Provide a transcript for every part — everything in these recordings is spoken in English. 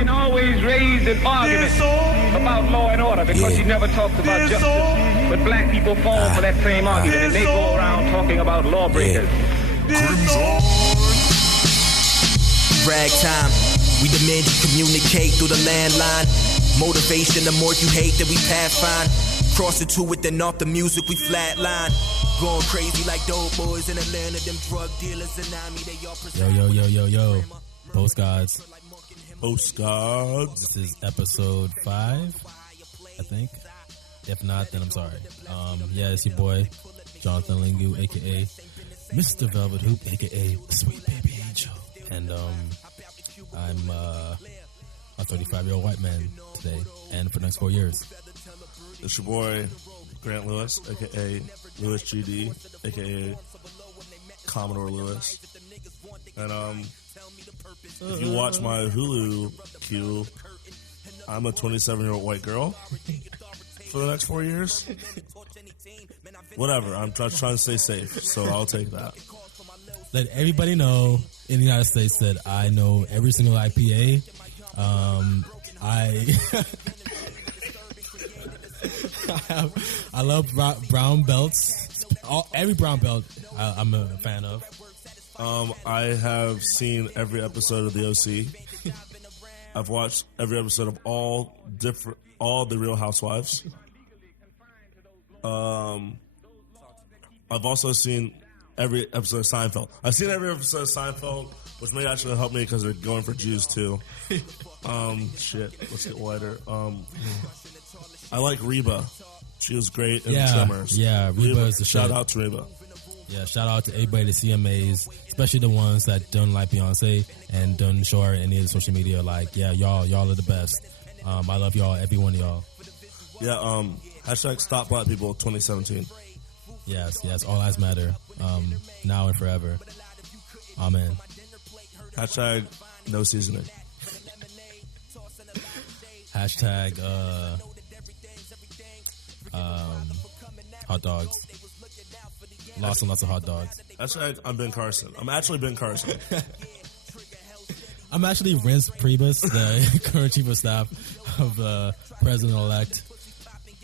can always raise an argument about law and order because he never talks about justice. But black people fall for that same argument, and they go around talking about lawbreakers. Ragtime, we demand you communicate through the landline. Motivation, the more you hate, then we pass fine. Cross it to it, then off the music, we flatline. Going crazy like dope boys in Atlanta, them drug dealers and they all Yo. Post Gods. Postcards. This is episode 5, I think. If not, then I'm sorry. It's your boy, Jonathan Lingu, a.k.a. Mr. Velvet Hoop, a.k.a. Sweet Baby Angel. And I'm a 35-year-old white man today and for the next 4 years. It's your boy, Grant Lewis, a.k.a. Lewis GD, a.k.a. Commodore Lewis. And if you watch my Hulu queue, I'm a 27-year-old white girl for the next 4 years. Whatever, I'm trying to stay safe, so I'll take that. Let everybody know in the United States that I know every single IPA. I love brown belts. Every brown belt I'm a fan of. I have seen every episode of The OC. I've watched every episode of all the Real Housewives. I've also seen every episode of Seinfeld. I've seen every episode of Seinfeld, which may actually help me because they're going for Jews too. Let's get whiter. I like Reba. She was great in Tremors. Yeah, Reba is the shout out to Reba. Yeah, shout out to everybody, the CMAs, especially the ones that don't like Beyonce and don't show her any of the social media. Like, yeah, y'all are the best. I love y'all, every one of y'all. Yeah, hashtag Stop Black People 2017. Yes, all lives matter, now and forever. Amen. Hashtag no seasoning. Hashtag hot dogs. Lots and lots of hot dogs. Hashtag I'm Ben Carson. I'm actually Ben Carson. I'm actually Reince Priebus, the current chief of staff of the president-elect.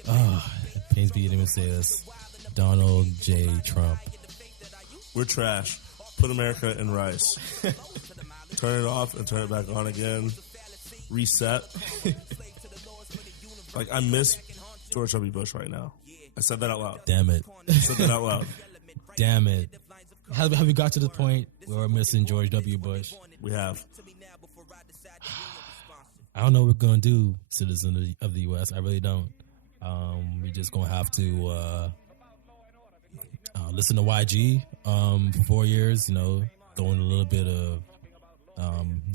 It pains me to even say this. Donald J. Trump. We're trash. Put America in rice. Turn it off and turn it back on again. Reset. Like, I miss George W. Bush right now. I said that out loud. Damn it. I said that out loud. Damn it. Have we got to the point where we're missing George W. Bush? We have. I don't know what we're going to do, citizen of the U.S. I really don't. We just going to have to listen to YG for 4 years, throwing a little bit of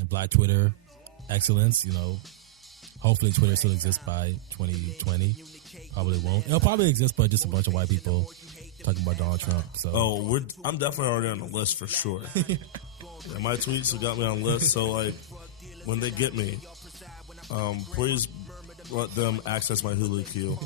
Black Twitter excellence, Hopefully Twitter still exists by 2020. Probably won't. It'll probably exist, but just a bunch of white people talking about Donald Trump. So I'm definitely already on the list for sure. My tweets have got me on the list, so like when they get me, please let them access my Hulu queue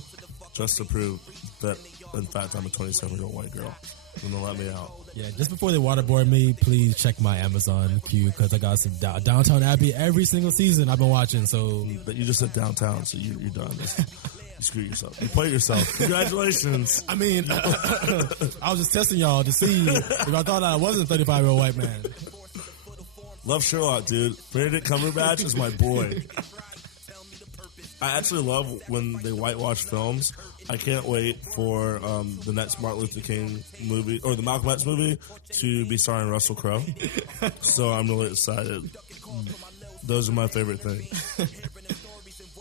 just to prove that in fact I'm a 27-year-old white girl. And they'll let me out. Yeah, just before they waterboard me, please check my Amazon queue because I got some Downtown Abbey every single season I've been watching. So, but you just said downtown, so you're done. You screw yourself. You play yourself. Congratulations. I mean, I was just testing y'all to see if I thought I wasn't a 35-year-old white man. Love Sherlock, dude. Benedict Cumberbatch is my boy. I actually love when they whitewash films. I can't wait for the next Martin Luther King movie, or the Malcolm X movie, to be starring Russell Crowe. So I'm really excited. Those are my favorite things.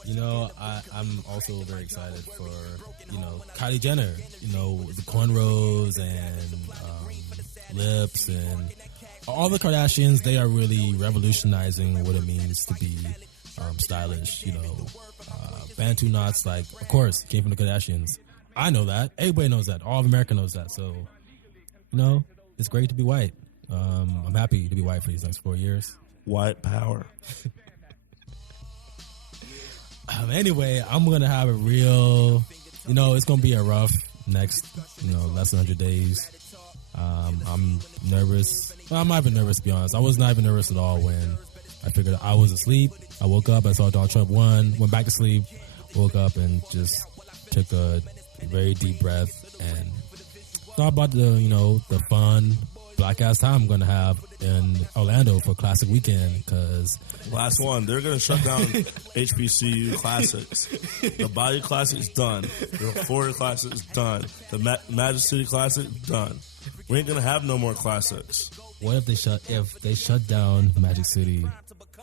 I'm also very excited for, Kylie Jenner, the cornrows and lips and all the Kardashians. They are really revolutionizing what it means to be stylish, Bantu knots, like, of course, came from the Kardashians. I know that. Everybody knows that. All of America knows that. So, it's great to be white. I'm happy to be white for these next 4 years. White power. Anyway, I'm going to have a real, it's going to be a rough next, less than 100 days. I'm nervous. Well, I'm not even nervous, to be honest. I was not even nervous at all when I figured I was asleep. I woke up, I saw Donald Trump won, went back to sleep, woke up and just took a very deep breath and thought about the fun black ass time I'm gonna have in Orlando for Classic Weekend, because last one, they're gonna shut down HBCU Classics. The Bayou Classic's done. The Florida Classic's done. The Magic City Classic done. We ain't gonna have no more classics. What if they shut down Magic City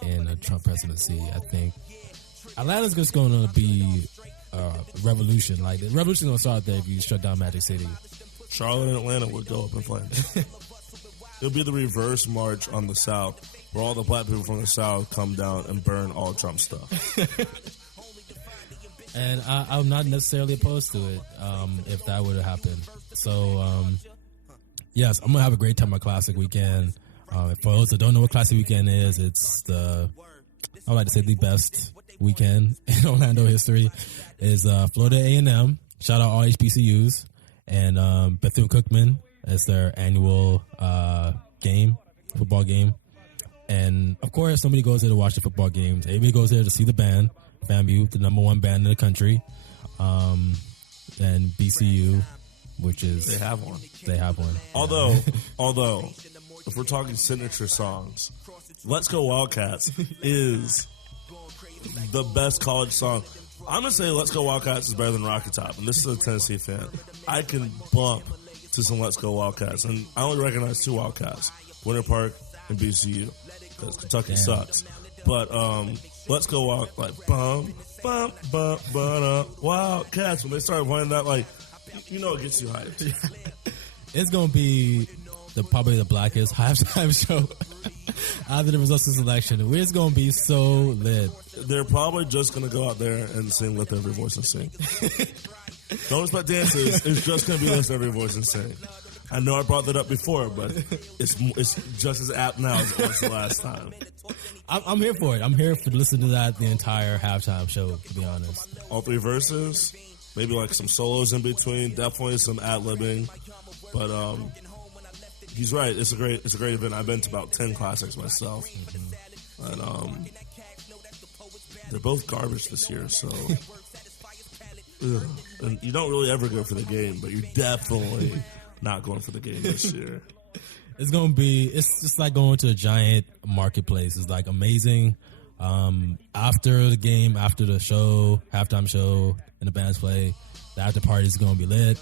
in a Trump presidency? I think Atlanta's just gonna be a revolution. Like the revolution's gonna start there if you shut down Magic City. Charlotte and Atlanta would go up in flames. It'll be the reverse march on the South, where all the black people from the South come down and burn all Trump stuff. And I'm not necessarily opposed to it if that would have happened. So, yes, I'm going to have a great time at Classic Weekend. For those that don't know what Classic Weekend is, it's I would like to say the best weekend in Orlando history. Is Florida A&M. Shout out all HBCUs. And Bethune-Cookman. It's their annual football game. And, of course, somebody goes there to watch the football games. Everybody goes there to see the band, FAMU, the number one band in the country. And BCU, which is... They have one. They have one. Although, if we're talking signature songs, Let's Go Wildcats is the best college song. I'm going to say Let's Go Wildcats is better than Rocket Top. And this is a Tennessee fan. I can bump to some Let's Go Wildcats. And I only recognize two Wildcats, Winter Park and BCU, because Kentucky sucks. But Let's Go Wild, like, bum, bum, bum, bum, Wildcats. When they start playing that, like, it gets you hyped. It's going to be probably the blackest halftime show after the results of this election. It's going to be so lit. They're probably just going to go out there and sing Lift Every Voice and Sing. Don't expect dances. It's just going to be Lift Every Voice and Sing. I know I brought that up before, but it's just as apt now as it was the last time. I'm here for it. I'm here to listen to that the entire halftime show, to be honest. All three verses, maybe like some solos in between, definitely some ad-libbing. But he's right. It's a great event. I've been to about 10 classics myself. And they're both garbage this year, so... And you don't really ever go for the game, but you're definitely not going for the game this year. It's just like going to a giant marketplace. It's like amazing. After the game, after the show, halftime show, and the bands play, the after party is going to be lit.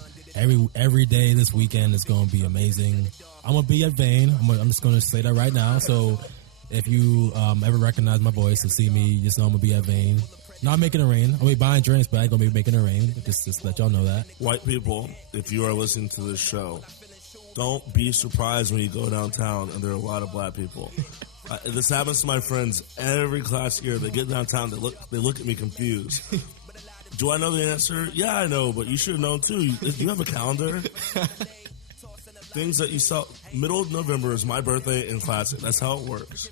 Every day this weekend is going to be amazing. I'm going to be at Vane. I'm just going to say that right now. So if you ever recognize my voice and see me, just know I'm going to be at Vane. Not making it rain. I'm going to be buying drinks, but I ain't going to be making it rain. Just let y'all know that. White people, if you are listening to this show, don't be surprised when you go downtown and there are a lot of black people. This happens to my friends every class year. They get downtown, they look at me confused. Do I know the answer? Yeah, I know, but you should have known too. You have a calendar. Things that you saw. Middle of November is my birthday in Classic. That's how it works.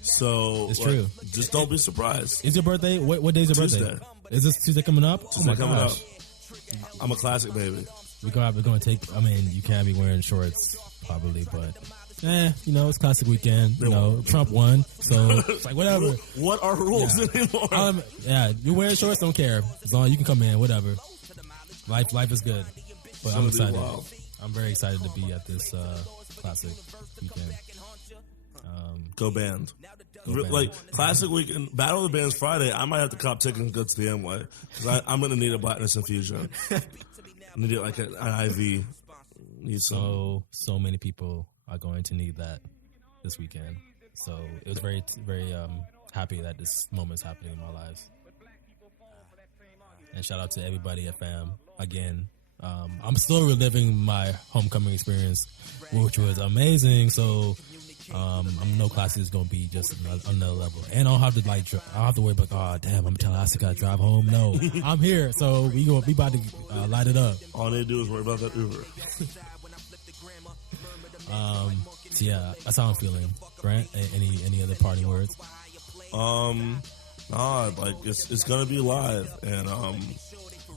So it's true. Just don't be surprised. Is your birthday? What day is your Tuesday. birthday? Is this Tuesday coming up? Tuesday coming up. I'm a Classic baby. We're going to take. I mean, you can't be wearing shorts probably, but it's Classic Weekend. Trump won, so it's like whatever. What are rules anymore? You wearing shorts, don't care. As long as you can come in, whatever. Life is good. But I'm excited. Wild. I'm very excited to be at this Classic Weekend. Go band. Like Classic Weekend, Battle of the Bands Friday, I might have to cop tickets and go to the M-Way because I'm going to need a blackness infusion. I need it like an IV. Need some. So many people are going to need that this weekend. So it was very, very happy that this moment is happening in my lives. And shout out to everybody at FAM again. I'm still reliving my homecoming experience, which was amazing. So I'm no Classic is gonna be just another level, and I don't have to I don't have to worry about damn, I'm telling Classic I drive home. No, I'm here, so we about to light it up. All they do is worry about that Uber. So yeah, that's how I'm feeling. Grant, any other parting words? It's gonna be live, and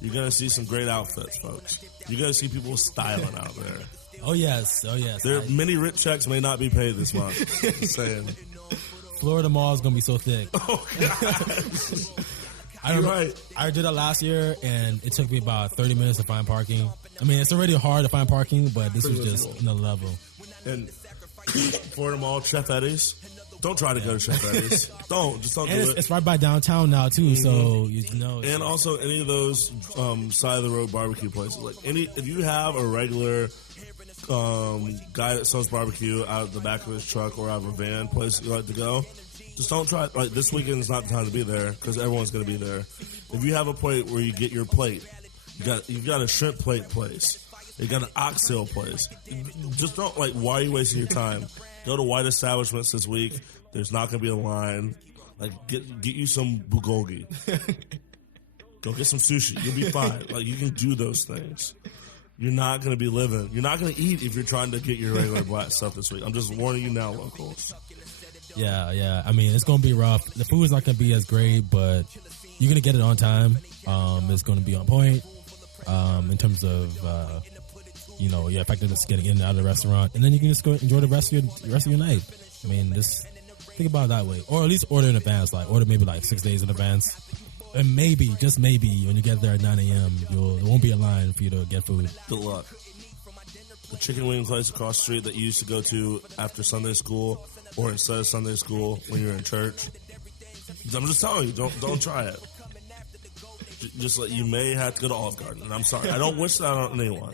you're gonna see some great outfits, folks. You're gonna see people styling out there. Oh yes. Their mini rip checks may not be paid this month. Just saying. Florida Mall is gonna be so thick. Oh God. You're right. I did that last year, and it took me about 30 minutes to find parking. I mean, it's already hard to find parking, but this was just another level. And Florida Mall, Chef Eddie's. Don't try to go to Chef Eddie's. Just don't do it. It's right by downtown now too, so you know. And also any of those side of the road barbecue places. Like if you have a regular guy that sells barbecue out of the back of his truck or out of a van place you like to go, just don't try. Like this weekend is not the time to be there because everyone's going to be there. If you have a plate where you get your plate, you've got a shrimp plate place. You got an oxtail place. Just don't why are you wasting your time? Go to white establishments this week. There's not going to be a line. Get you some bulgogi. Go get some sushi. You'll be fine. You can do those things. You're not going to be living. You're not going to eat if you're trying to get your regular black stuff this week. I'm just warning you now, locals. Yeah. I mean, it's going to be rough. The food is not going to be as great, but you're going to get it on time. It's going to be on point in terms of your effectiveness getting in and out of the restaurant, and then you can just go enjoy the rest of your night. I mean, just think about it that way, or at least order in advance. Order maybe 6 days in advance, and maybe just maybe when you get there at 9 a.m. there won't be a line for you to get food. Good luck. The chicken wing place across the street that you used to go to after Sunday school or instead of Sunday school when you were in church. I'm just telling you, don't try it. Just you may have to go to Olive Garden, and I'm sorry, I don't wish that on anyone.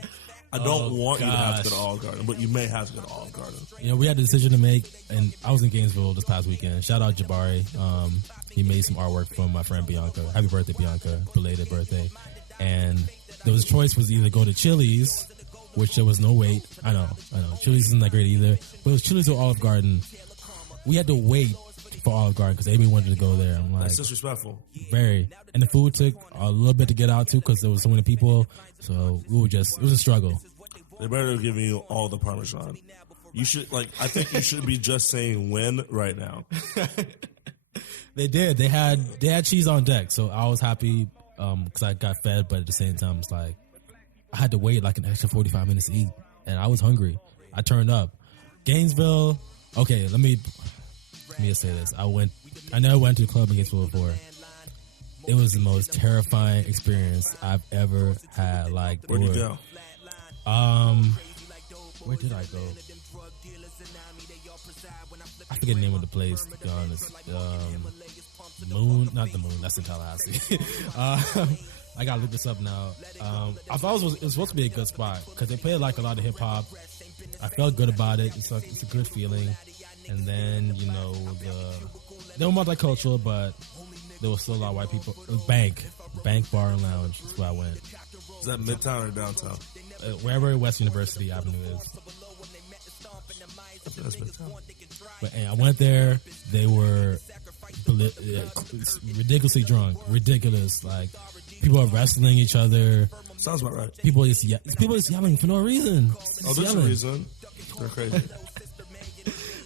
I don't want you to have to go to Olive Garden, but you may have to go to Olive Garden. We had a decision to make, and I was in Gainesville this past weekend. Shout out Jabari. He made some artwork from my friend Bianca. Happy birthday, Bianca. Belated birthday. And there was a choice was either go to Chili's, which there was no wait. I know. Chili's isn't that great either. But it was Chili's or Olive Garden. We had to wait for Olive Garden because Amy wanted to go there. I'm like, that's disrespectful. Very. And the food took a little bit to get out to because there was so many people. So it was a struggle. They better have given you all the Parmesan. You should I think you should be just saying when right now. They did. They had cheese on deck, so I was happy because I got fed. But at the same time, it's I had to wait an extra 45 minutes to eat, and I was hungry. I turned up. Gainesville. Okay, let me just say this. I never went to a club in Gainesville before. It was the most terrifying experience I've ever had. Where'd you go? Where did I go? I forget the name of the place, to be honest. Not the Moon. That's in Tallahassee. I gotta look this up now. I thought it was supposed to be a good spot because they played a lot of hip hop. I felt good about it. It's a good feeling. And then they were multicultural, but there was still a lot of white people. It was Bank Bar and Lounge. That's where I went. Is that Midtown or downtown? Wherever West University Avenue is. That's Midtown. But I went there. They were ridiculously drunk. Ridiculous. People are wrestling each other. Sounds about right. People just yelling for no reason. There's a reason. They're crazy.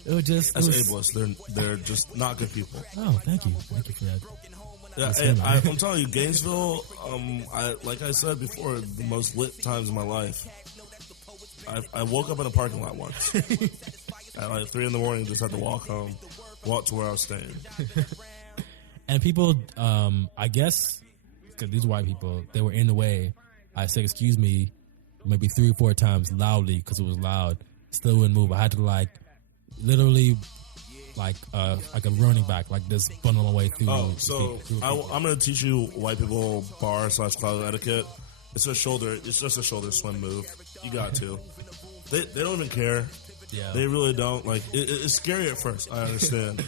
That's ableist. They're just not good people. Oh, thank you for that. Yeah, I'm telling you, Gainesville. Like I said before, the most lit times of my life. I woke up in a parking lot once at 3 a.m. Just had to walk home, walk to where I was staying. And people, I guess, because these white people, they were in the way. I said, "Excuse me," maybe 3 or 4 times loudly because it was loud. Still wouldn't move. I had to literally. A running back, this bundle my way through. Oh, so I'm going to teach you white people bar/closet etiquette. It's just a shoulder swim move. You got to. They don't even care. Yeah. They really don't. It's scary at first. I understand,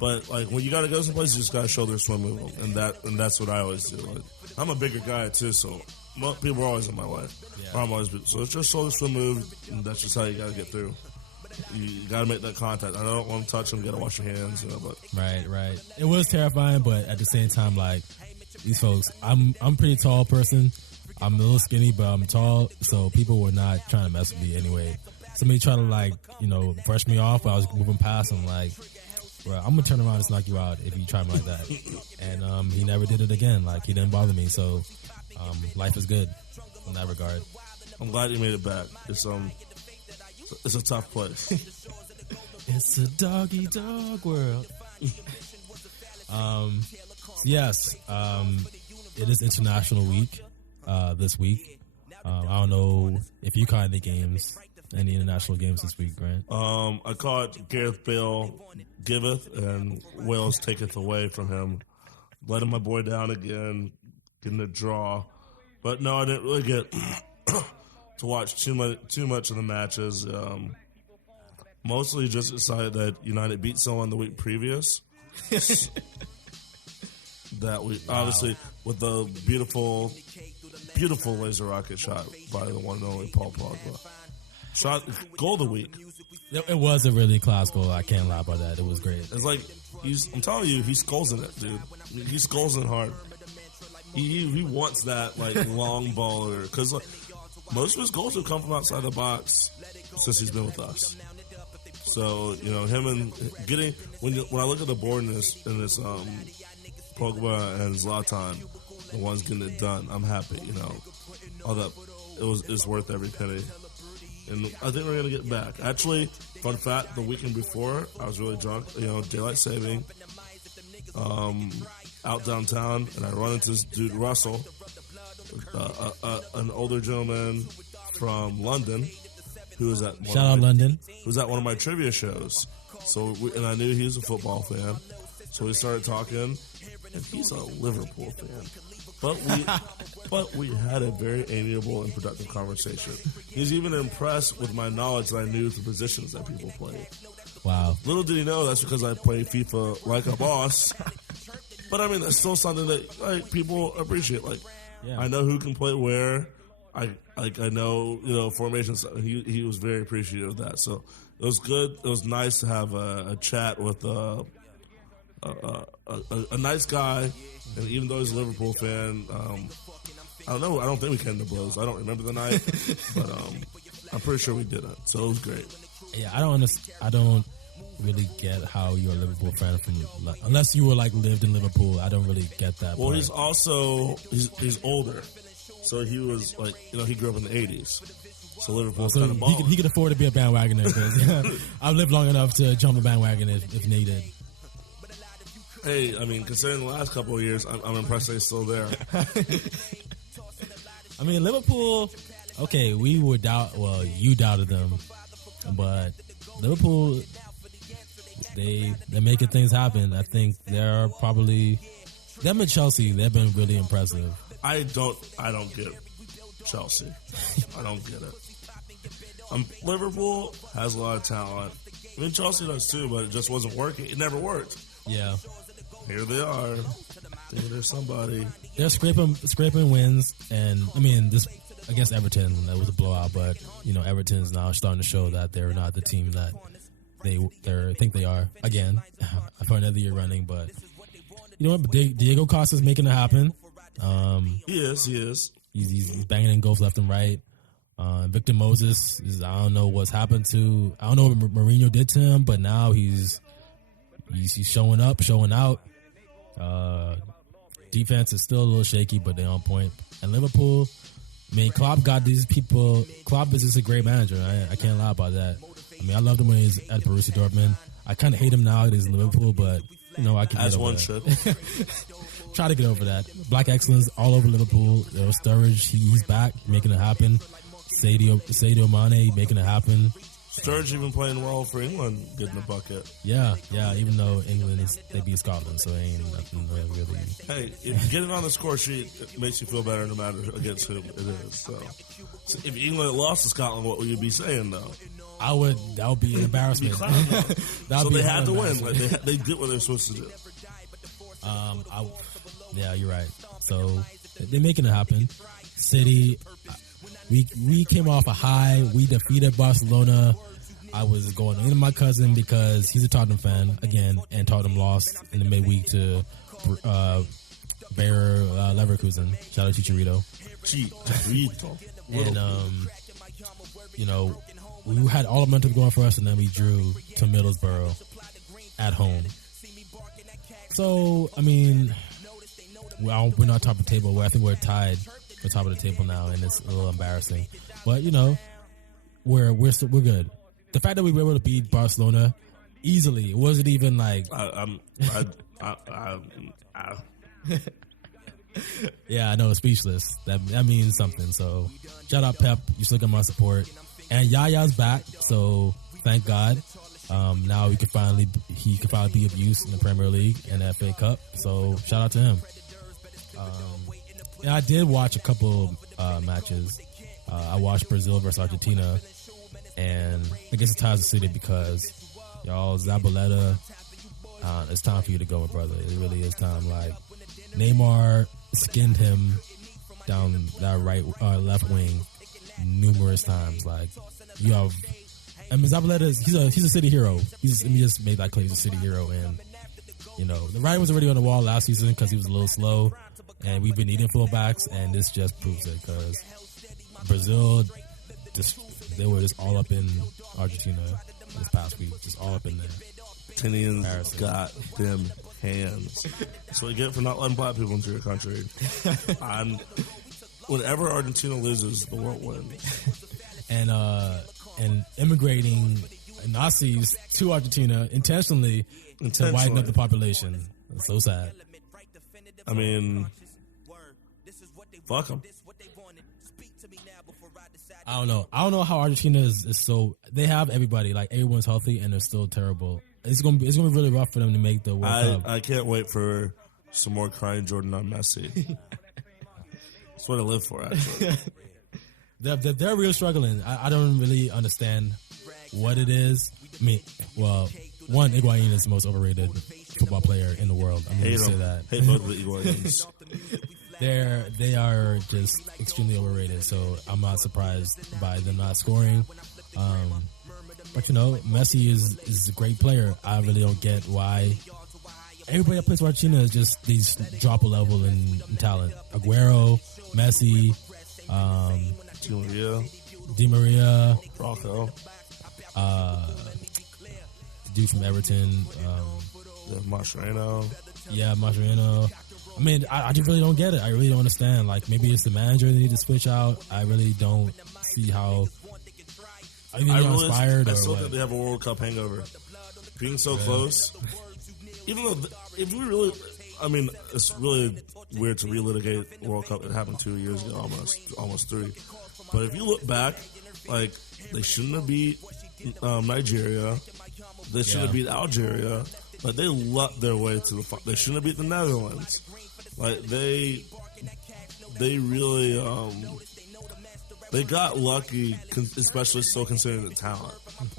but when you got to go someplace, you just got to shoulder swim move them, and that's what I always do. I'm a bigger guy too, so people are always in my way. Yeah. So it's just shoulder swim move, and that's just how you got to get through. You got to make that contact. I don't want to touch them. You got to wash your hands. But right. It was terrifying, but at the same time, these folks, I'm a pretty tall person. I'm a little skinny, but I'm tall, so people were not trying to mess with me anyway. Somebody tried to brush me off while I was moving past. I'm like, bro, I'm gonna turn around and knock you out if you try me like that. And he never did it again. He didn't bother me. So life is good in that regard. I'm glad you made it back. It's a tough place. It's a doggy dog world. Yes, it is International Week this week. I don't know if you caught any international games this week, Grant. I caught Gareth Bale giveth and Wales taketh away from him, letting my boy down again, getting a draw. But no, I didn't really get to watch too much of the matches. Mostly just excited that United beat someone the week previous. That we obviously with the beautiful laser rocket shot by the one and only Paul Pogba. Shot goal of the week. It was a really class goal. I can't lie about that. It was great. It's like I'm telling you, he skulls in it, dude. He skulls in hard. He wants that like long ball, because like, most of his goals have come from outside the box since he's been with us. So him and getting when I look at the board in this Pogba and Zlatan, the ones getting it done, I'm happy. All that it's worth every penny. And I think we're going to get back. Actually, fun fact, the weekend before, I was really drunk, daylight saving, out downtown, and I run into this dude, Russell, an older gentleman from London, who was at one of my trivia shows. So, and I knew he was a football fan. So we started talking, and he's a Liverpool fan. But we had a very amiable and productive conversation. He's even impressed with my knowledge that I knew the positions that people played. Wow. Little did he know that's because I play FIFA like a boss. But I mean, that's still something that people appreciate. Like, I know who can play where. I know formations. He was very appreciative of that. So it was good. It was nice to have a chat with a nice guy. And even though he's a Liverpool fan, I don't know. I don't think we came to blows. I don't remember the night, but I'm pretty sure we didn't. So it was great. Yeah, I don't really get how you're a Liverpool fan unless you were lived in Liverpool. I don't really get that. Well, he's also he's older, so he was he grew up in the '80s. So Liverpool's kind of balling. He could afford to be a bandwagoner because I've lived long enough to jump a bandwagon if needed. Hey, I mean, considering the last couple of years, I'm impressed they're still there. I mean, Liverpool, okay, you doubted them, but Liverpool, they're making things happen. I think them and Chelsea, they've been really impressive. I don't get Chelsea. I don't get it. Liverpool has a lot of talent. I mean, Chelsea does too, but it just wasn't working. It never worked. Yeah. Here they are. There's somebody. They're scraping wins, and I mean, this against Everton, that was a blowout. But Everton's now starting to show that they're not the team that they think they are again for another year running. But you know what? Diego Costa's making it happen. He is. He's banging in goals left and right. Victor Moses I don't know what's happened to. I don't know what Mourinho did to him, but now he's showing up, showing out. Defense is still a little shaky, but they're on point. And Liverpool, I mean, Klopp got these people. Klopp is just a great manager. I can't lie about that. I mean, I loved him when he was at Borussia Dortmund. I kind of hate him now that he's in Liverpool, but I can get over one that. should. Try to get over that. Black excellence all over Liverpool. Sturridge, he's back, making it happen. Sadio Mane making it happen. Sturridge even playing well for England, getting a bucket. Yeah. Even though they beat Scotland, so it ain't nothing really. Hey, if getting on the score sheet, it makes you feel better no matter against whom it is. So if England lost to Scotland, what would you be saying though? That would be an embarrassment. So they had to win. They did what they're supposed to do. Yeah, you're right. So they're making it happen. City, we came off a high. We defeated Barcelona. I was going into my cousin because he's a Tottenham fan again, and Tottenham lost in the midweek to Bayer Leverkusen. Shout out to Chicharito. And we had all the momentum going for us, and then we drew to Middlesbrough at home. So I mean, we're not top of the table. I think we're tied for top of the table now, and it's a little embarrassing. But we're good. The fact that we were able to beat Barcelona, Easily. It wasn't even like. Yeah, I know, speechless. That means something. So, shout out Pep. You still got my support. And Yaya's back, so thank God. Now he can finally be of use in the Premier League and the FA Cup. So shout out to him. And I did watch a couple matches. I watched Brazil versus Argentina, and I guess it's ties the city because y'all Zabaleta. It's time for you to go, my brother. It really is time. Like Neymar skinned him down that left wing numerous times. Like you have. I mean, Zabaleta he's a city hero. Let me just make that clear. He's a city hero, and the writing was already on the wall last season because he was a little slow, and we've been needing fullbacks, and this just proves it because Brazil they were just all up in Argentina this past week, just all up in there. Argentinians got them hands. That's what you get for not letting black people into your country. Whenever Argentina loses, the world wins. And immigrating Nazis to Argentina intentionally to widen up the population. It's so sad. I mean, fuck them. I don't know how Argentina is so. They have everybody, like everyone's healthy, and they're still terrible. It's gonna be really rough for them to make the World Cup. I can't wait for some more crying Jordan on Messi. That's what I live for, actually. They're really struggling. I don't really understand what it is. I mean, well, one, Higuain is the most overrated football player in the world. I'm going to say that. Hate both of the Higuains. They are just extremely overrated, so I'm not surprised by them not scoring. But Messi is a great player. I really don't get why everybody that plays for Argentina is just these drop a level in talent. Aguero, Messi, Di Maria, Rocco, dude from Everton, Mascherano. Yeah, Mascherano. I mean, I just really don't get it. I really don't understand. Like, maybe it's the manager they need to switch out. I really don't see how. I still think they have a World Cup hangover. Being so close, even though if we really, I mean, it's really weird to relitigate World Cup. It happened 2 years ago, almost 3. But if you look back, like they shouldn't have beat Nigeria. They should have beat Algeria. Like they lucked their way to the. They shouldn't have beat the Netherlands. Like they really they got lucky, especially so considering the talent.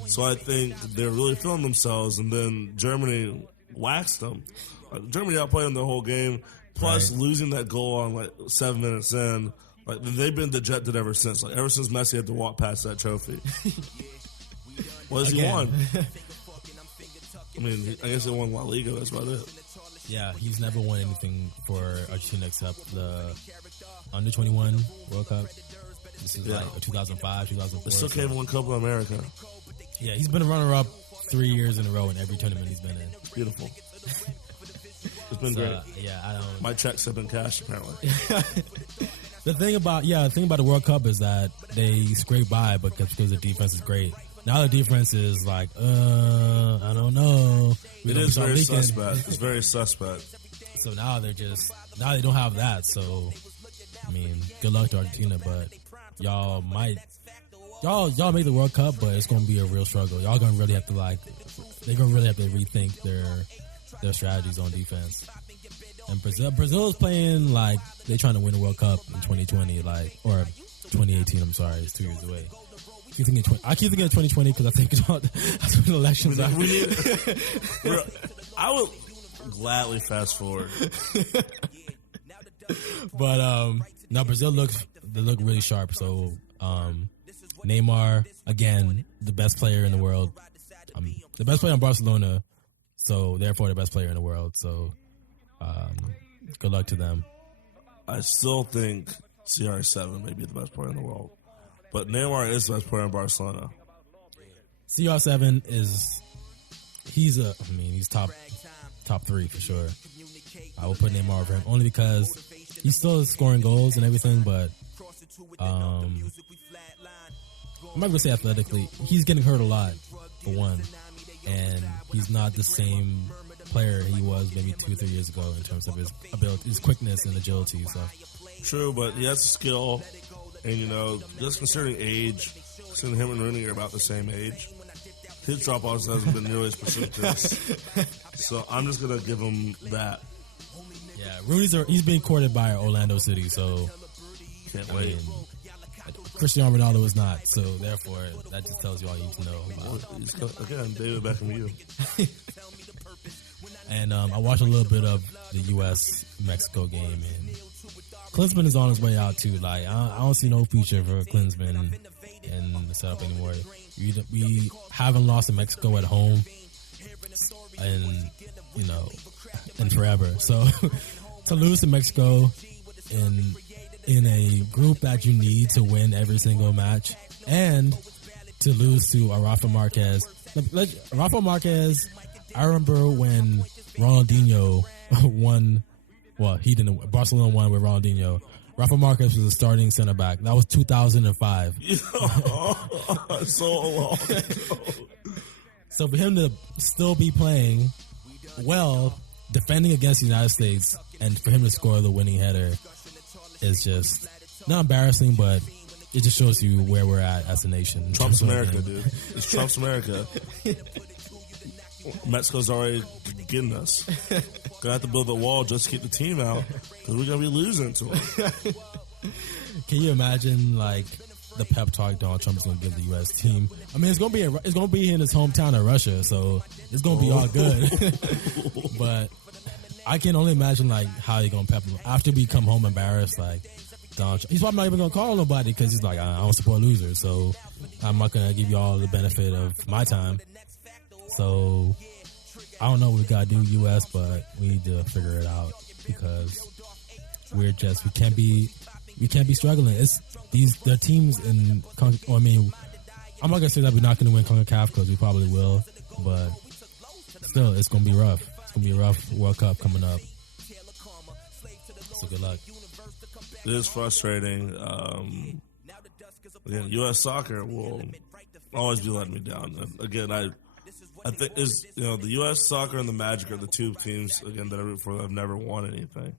So I think they're really feeling themselves, and then Germany waxed them. Germany outplayed them the whole game, plus losing that goal on like 7 minutes in. Like they've been dejected ever since. Like ever since Messi had to walk past that trophy. What has he won? I mean, I guess he won La Liga. That's about it. Yeah, he's never won anything for Argentina except the Under-21 World Cup. This is like 2005, 2004. They still can't win Copa America. Yeah, he's been a runner-up 3 years in a row in every tournament he's been in. Beautiful. It's been great. Yeah, I don't. My checks have been cashed apparently. The thing about the World Cup is that they scrape by because the defense is great. Now the defense is like, I don't know. It is very suspect. It's very suspect. So now they don't have that. So, I mean, good luck to Argentina, but y'all make the World Cup, but it's going to be a real struggle. Y'all going to really have to they're going to really have to rethink their strategies on defense. And Brazil is playing like they're trying to win the World Cup in 2020, or 2018. I'm sorry, it's 2 years away. I keep thinking of 2020 because I think that's when elections are. I would gladly fast forward. But now Brazil look really sharp. So Neymar, again, the best player in the world. The best player in Barcelona. So therefore the best player in the world. So good luck to them. I still think CR7 may be the best player in the world. But Neymar is the best player in Barcelona. CR7 he's top 3 for sure. I will put Neymar over him only because he's still scoring goals and everything, but I'm not going to say athletically. He's getting hurt a lot, for one. and he's not the same player he was maybe 2 or 3 years ago in terms of his ability, his quickness and agility. So true, but he has skill, and just considering age, considering him and Rooney are about the same age, his drop-offs hasn't been nearly as precipitous. So I'm just gonna give him that. Yeah, he's being courted by Orlando City, so can't wait. Cristiano Ronaldo is not, so therefore that just tells you all you need to know about. Again, David Beckham, you. And I watched a little bit of the U.S.-Mexico game, and Klinsmann is on his way out too. Like I don't see no future for Klinsmann in the setup anymore. We haven't lost to Mexico at home, and and forever. So to lose to Mexico in a group that you need to win every single match, and to lose to Rafa Marquez. Rafa Marquez, I remember when Ronaldinho won. Well, he didn't. Barcelona won with Ronaldinho. Rafa Marquez was the starting center back. That was 2005. So long. So for him to still be playing well, defending against the United States, and for him to score the winning header is just not embarrassing, but it just shows you where we're at as a nation. Trump's America, dude. It's Trump's America. Mexico's already getting us. Gonna have to build a wall just to keep the team out because we're gonna be losing to them. Can you imagine like the pep talk Donald Trump's gonna give the U.S. team? I mean, it's gonna be in his hometown of Russia, so it's gonna be all good. But I can only imagine like how he's gonna pep him after we come home embarrassed. Like Donald Trump, he's probably not even gonna call nobody because he's like, I don't support losers, so I'm not gonna give you all the benefit of my time. So I don't know what we gotta do, U.S., but we need to figure it out because we can't be struggling. They're teams in. I mean, I'm not gonna say that we're not gonna win CONCACAF because we probably will, but still, it's gonna be rough. It's gonna be a rough World Cup coming up. So good luck. It is frustrating. Again, U.S. soccer will always be letting me down. And again, I think the U.S. soccer and the Magic are the two teams again that I root for that have never won anything,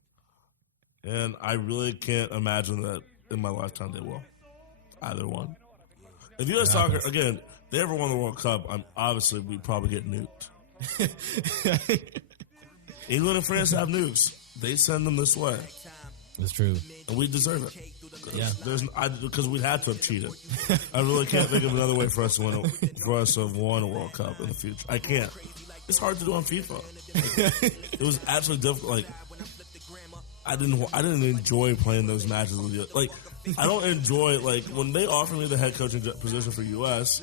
and I really can't imagine that in my lifetime they will either one. If U.S. soccer again they ever won the World Cup, we'd probably get nuked. England and France have nukes; they send them this way. That's true, and we deserve it. Yeah, because we'd have to have cheated. I really can't think of another way for us to have won a World Cup in the future. I can't. It's hard to do on FIFA. It was absolutely difficult. Like I didn't enjoy playing those matches with you. Like I don't enjoy when they offer me the head coaching position for US.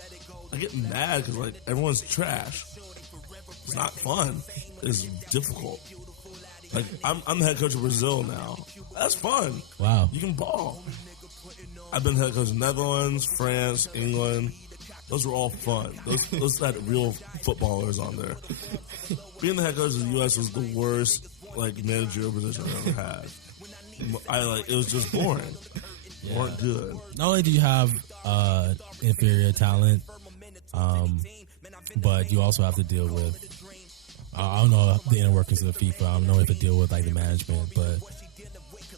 I get mad because like everyone's trash. It's not fun. It's difficult. Like I'm the head coach of Brazil now. That's fun. Wow. You can ball. I've been head coach of Netherlands, France, England. Those were all fun. Those had real footballers on there. Being the head coach of the U.S. was the worst managerial position I've ever had. It was just boring. Yeah. Weren't good. Not only do you have inferior talent, but you also have to deal with. I don't know the inner workings of the FIFA. I don't know if to deal with the management, but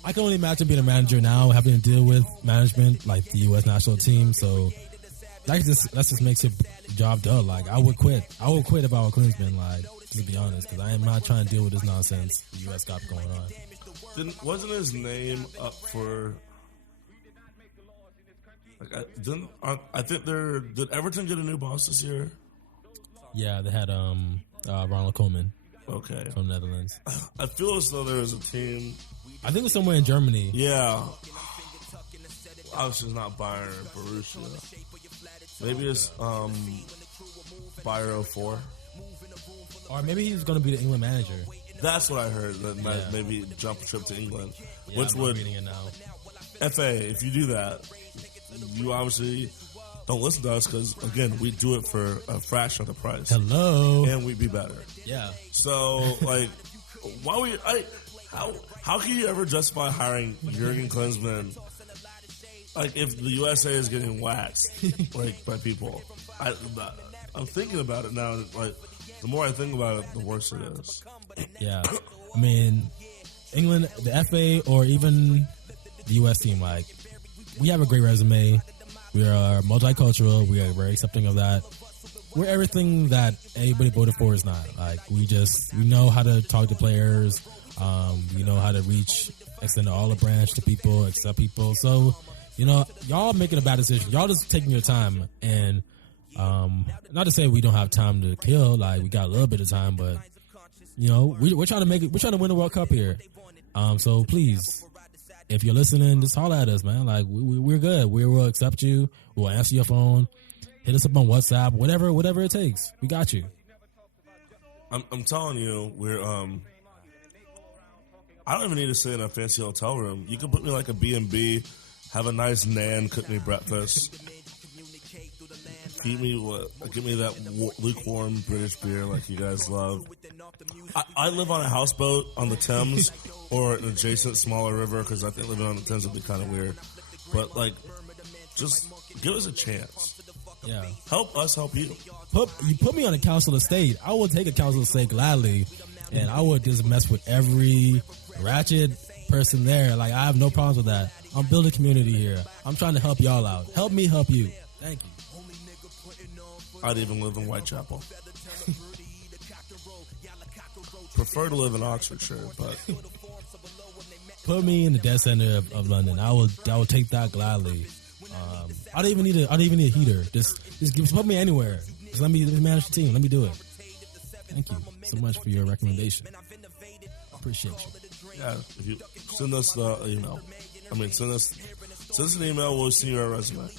I can only imagine being a manager now, having to deal with management like the U.S. national team. So that just makes your job dull. Like I would quit. I would quit if I were Klinsmann. To be honest, because I am not trying to deal with this nonsense the U.S. got going on. Wasn't his name up for? I think did Everton get a new boss this year? Yeah, they had Ronald Koeman. Okay. From the Netherlands. I feel as though there was a team. I think it was somewhere in Germany. Yeah. Obviously it's not Bayern or Borussia. Maybe it's Bayer 04. Or maybe he's going to be the England manager. That's what I heard. That might maybe jump a trip to England. Yeah, which would reading it now. FA, if you do that, you obviously don't listen to us because, again, we do it for a fraction of the price. Hello. And we'd be better. Yeah. So, how can you ever justify hiring Jurgen Klinsmann, if the USA is getting waxed, by people? I'm thinking about it now. And like, the more I think about it, the worse it is. Yeah, I mean, England, the FA, or even the U.S. team, like, we have a great resume. We are multicultural. We are very accepting of that. We're everything that anybody voted for is not. Like, we know how to talk to players. We know how to extend the olive branch to people, accept people. So, y'all making a bad decision. Y'all just taking your time. And not to say we don't have time to kill. Like, we got a little bit of time, but, we're trying to win the World Cup here. So please, if you're listening, just holler at us, man. Like, we're good. We will accept you. We'll answer your phone. Hit us up on WhatsApp. Whatever it takes. We got you. I'm telling you, we're I don't even need to stay in a fancy hotel room. You can put me like a B&B, have a nice nan, cook me breakfast, give me that lukewarm British beer like you guys love. I live on a houseboat on the Thames or an adjacent smaller river because I think living on the Thames would be kind of weird. But like, just give us a chance. Yeah, help us help you. You put me on a council estate. I will take a council estate gladly, and I would just mess with every ratchet person there. Like, I have no problems with that. I'm building community here. I'm trying to help y'all out. Help me help you. Thank you. I'd even live in Whitechapel. Prefer to live in Oxfordshire, but put me in the dead center of London. I will take that gladly. I don't even need a heater. Just put me anywhere. Just let me manage the team. Let me do it. Thank you so much for your recommendation. Appreciate you. Yeah, if you send us the email. Send us an email. We'll see your resume.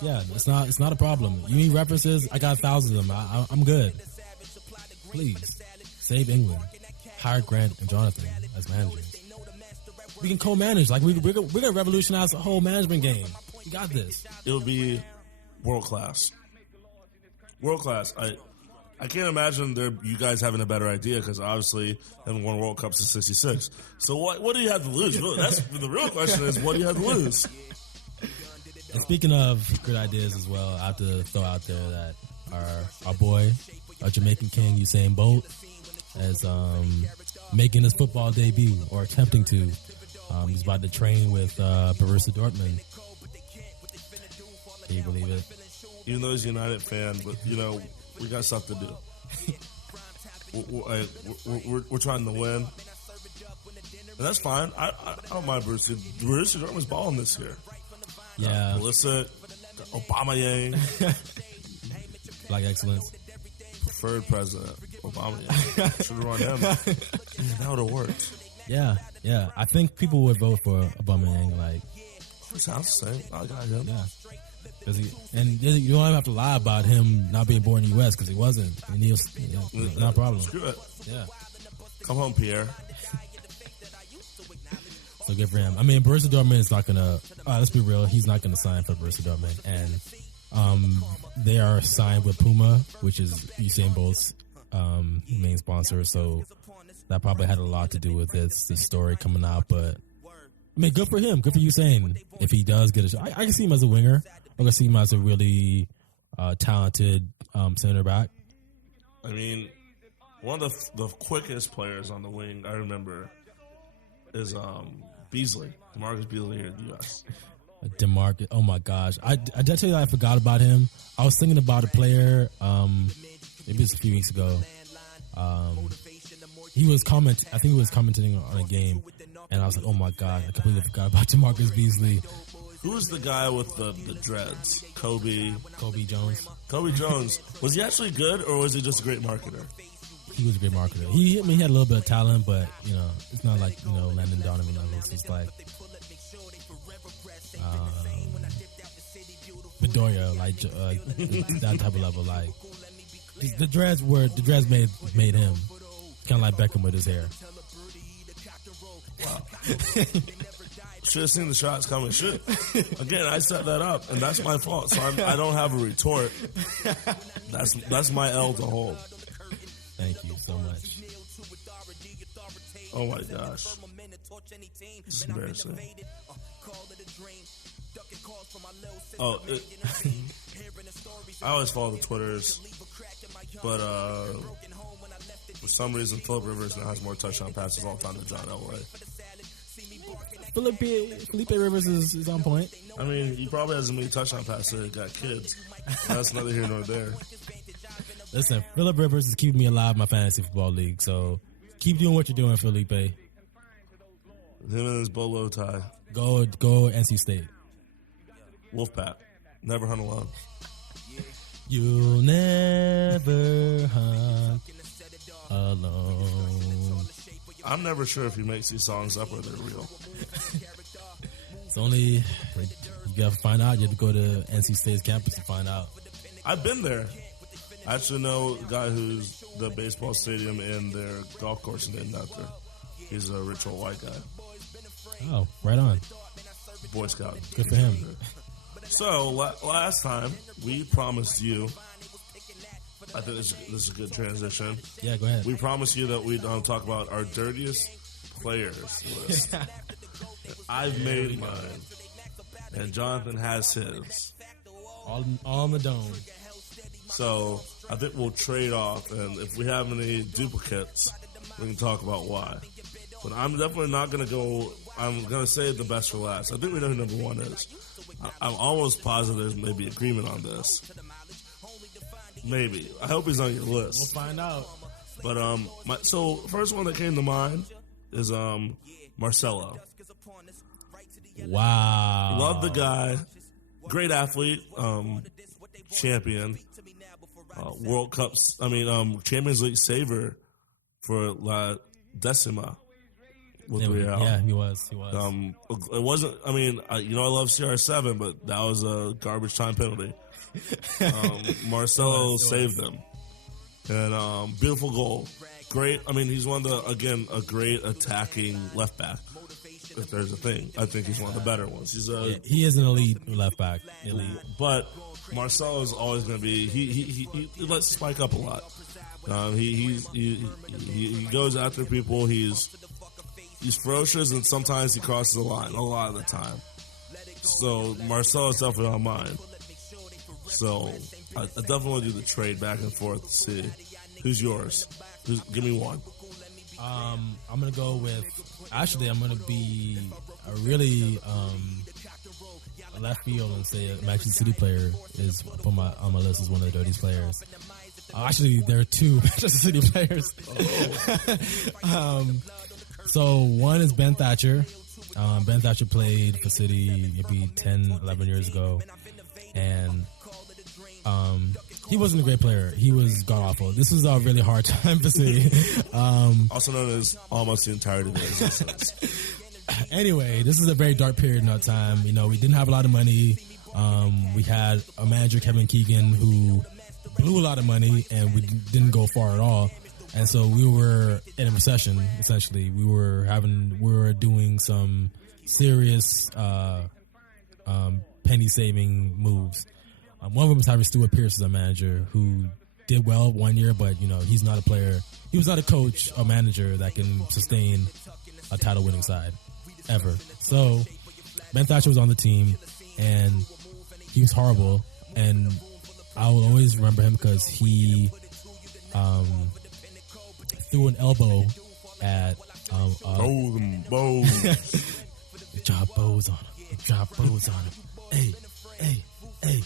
Yeah, it's not a problem. You need references? I got thousands of them. I'm good. Please save England. Hire Grant and Jonathan as managers. We can co-manage. Like, we're gonna revolutionize the whole management game. We got this. It'll be world class. World class. I can't imagine you guys having a better idea because obviously haven't won World Cups since '66. So what do you have to lose? That's the real question is, what do you have to lose? And speaking of good ideas as well, I have to throw out there that our boy, our Jamaican king Usain Bolt, is making his football debut or attempting to. He's about to train with Borussia Dortmund. Can you believe it? Even though he's a United fan, but we got stuff to do. We're trying to win, and that's fine. I don't mind Borussia. Borussia Dortmund's balling this year. Yeah, Pulisic, Obama Yang, Black excellence, preferred president Obama Yang. Should have run him. That would have worked. Yeah. I think people would vote for Obama Yang. Like, it sounds the same. I got him. Yeah. And you don't have to lie about him not being born in the U.S. because he wasn't. And he was, no problem. Screw it. Yeah. Come home, Pierre. So good for him. Borussia Dortmund is not going to, let's be real, he's not going to sign for Borussia Dortmund. And they are signed with Puma, which is Usain Bolt's main sponsor. So that probably had a lot to do with this story coming out. But, good for him. Good for Usain. If he does get a shot. I can see him as a winger. I can see him as a really talented center back. One of the quickest players on the wing I remember is Beasley, DeMarcus Beasley here in the U.S. DeMarcus, oh my gosh. I did tell you that I forgot about him. I was thinking about a player, maybe it's a few weeks ago. He was I think he was commenting on a game, and I was like, oh my god, I completely forgot about DeMarcus Beasley. Who was the guy with the dreads? Kobe Jones. Kobe Jones. Was he actually good, or was he just a great marketer? He was a great marketer. He had a little bit of talent, but it's not like Landon Donovan levels. It's like Bedoya, like that type of level. Like the dreads made him kind of like Beckham with his hair. Wow. Should have seen the shots coming. Again, I set that up, and that's my fault. So I don't have a retort. That's my L to hold. Thank you so much. Oh my gosh. It's embarrassing. Oh, I always follow the Twitters, but for some reason, Phillip Rivers now has more touchdown passes all time than John Elway. Felipe Rivers is on point. I mean, he probably has as many touchdown passes. He got kids. That's neither here nor there. Listen, Phillip Rivers is keeping me alive in my fantasy football league, so keep doing what you're doing, Felipe. Him and his bolo tie. Go NC State. Wolfpack. Never hunt alone. You'll never hunt alone. I'm never sure if he makes these songs up or they're real. It's only, you gotta find out. You have to go to NC State's campus to find out. I've been there. I actually know a guy who's the baseball stadium and their golf course named after. He's a rich old white guy. Oh, right on. Boy Scout. Good for him. So, last time, we promised you, I think this is a good transition. Yeah, go ahead. We promised you that we'd talk about our dirtiest players list. I've made mine, and Jonathan has his. All on the dome. So, I think we'll trade off, and if we have any duplicates, we can talk about why. But I'm definitely not going to go, I'm going to save the best for last. I think we know who number one is. I'm almost positive there's maybe agreement on this. Maybe. I hope he's on your list. We'll find out. But so first one that came to mind is Marcelo. Wow. Love the guy. Great athlete. Champion. World Cups. Champions League saver for La Decima. With Real. Yeah, he was. It wasn't. I love CR7, but that was a garbage time penalty. Marcelo saved them, and beautiful goal. Great. He's one of a great attacking left back. If there's a thing, I think he's one of the better ones. He is an elite left back. Elite, but Marcelo is always going to be. He lets spike up a lot. He goes after people. He's ferocious, and sometimes he crosses the line a lot of the time. So Marcelo is definitely on mine. So I definitely want to do the trade back and forth to see who's yours. Give me one. I'm gonna go with. Actually, I'm gonna be a really left field and say a Manchester City player is on my list as one of the dirtiest players. Actually, there are two Manchester City players. So one is Ben Thatcher. Ben Thatcher played for City maybe 10, 11 years ago. And he wasn't a great player. He was god-awful. This was a really hard time for City. Also known as almost the entirety of the existence. Anyway, this is a very dark period in our time. We didn't have a lot of money. We had a manager, Kevin Keegan, who blew a lot of money, and we didn't go far at all. And so we were in a recession, essentially. We were doing some serious penny-saving moves. One of them was having Stuart Pearce as a manager who did well 1 year, but, he's not a player. He was not a coach or manager that can sustain a title-winning side, ever. So Ben Thatcher was on the team, and he was horrible. And I will always remember him because he threw an elbow at drop bows on him. Drop bows on him. Hey.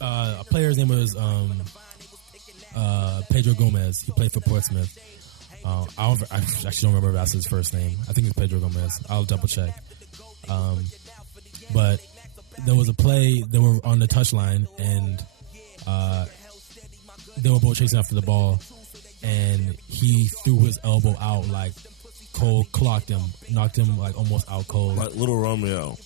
A player's name was Pedro Gomez. He played for Portsmouth. I actually don't remember if that's his first name. I think it's Pedro Gomez. I'll double check. But there was a play. They were on the touchline, and they were both chasing after the ball, and he threw his elbow out like Cole clocked him, knocked him like almost out cold. Like Little Romeo.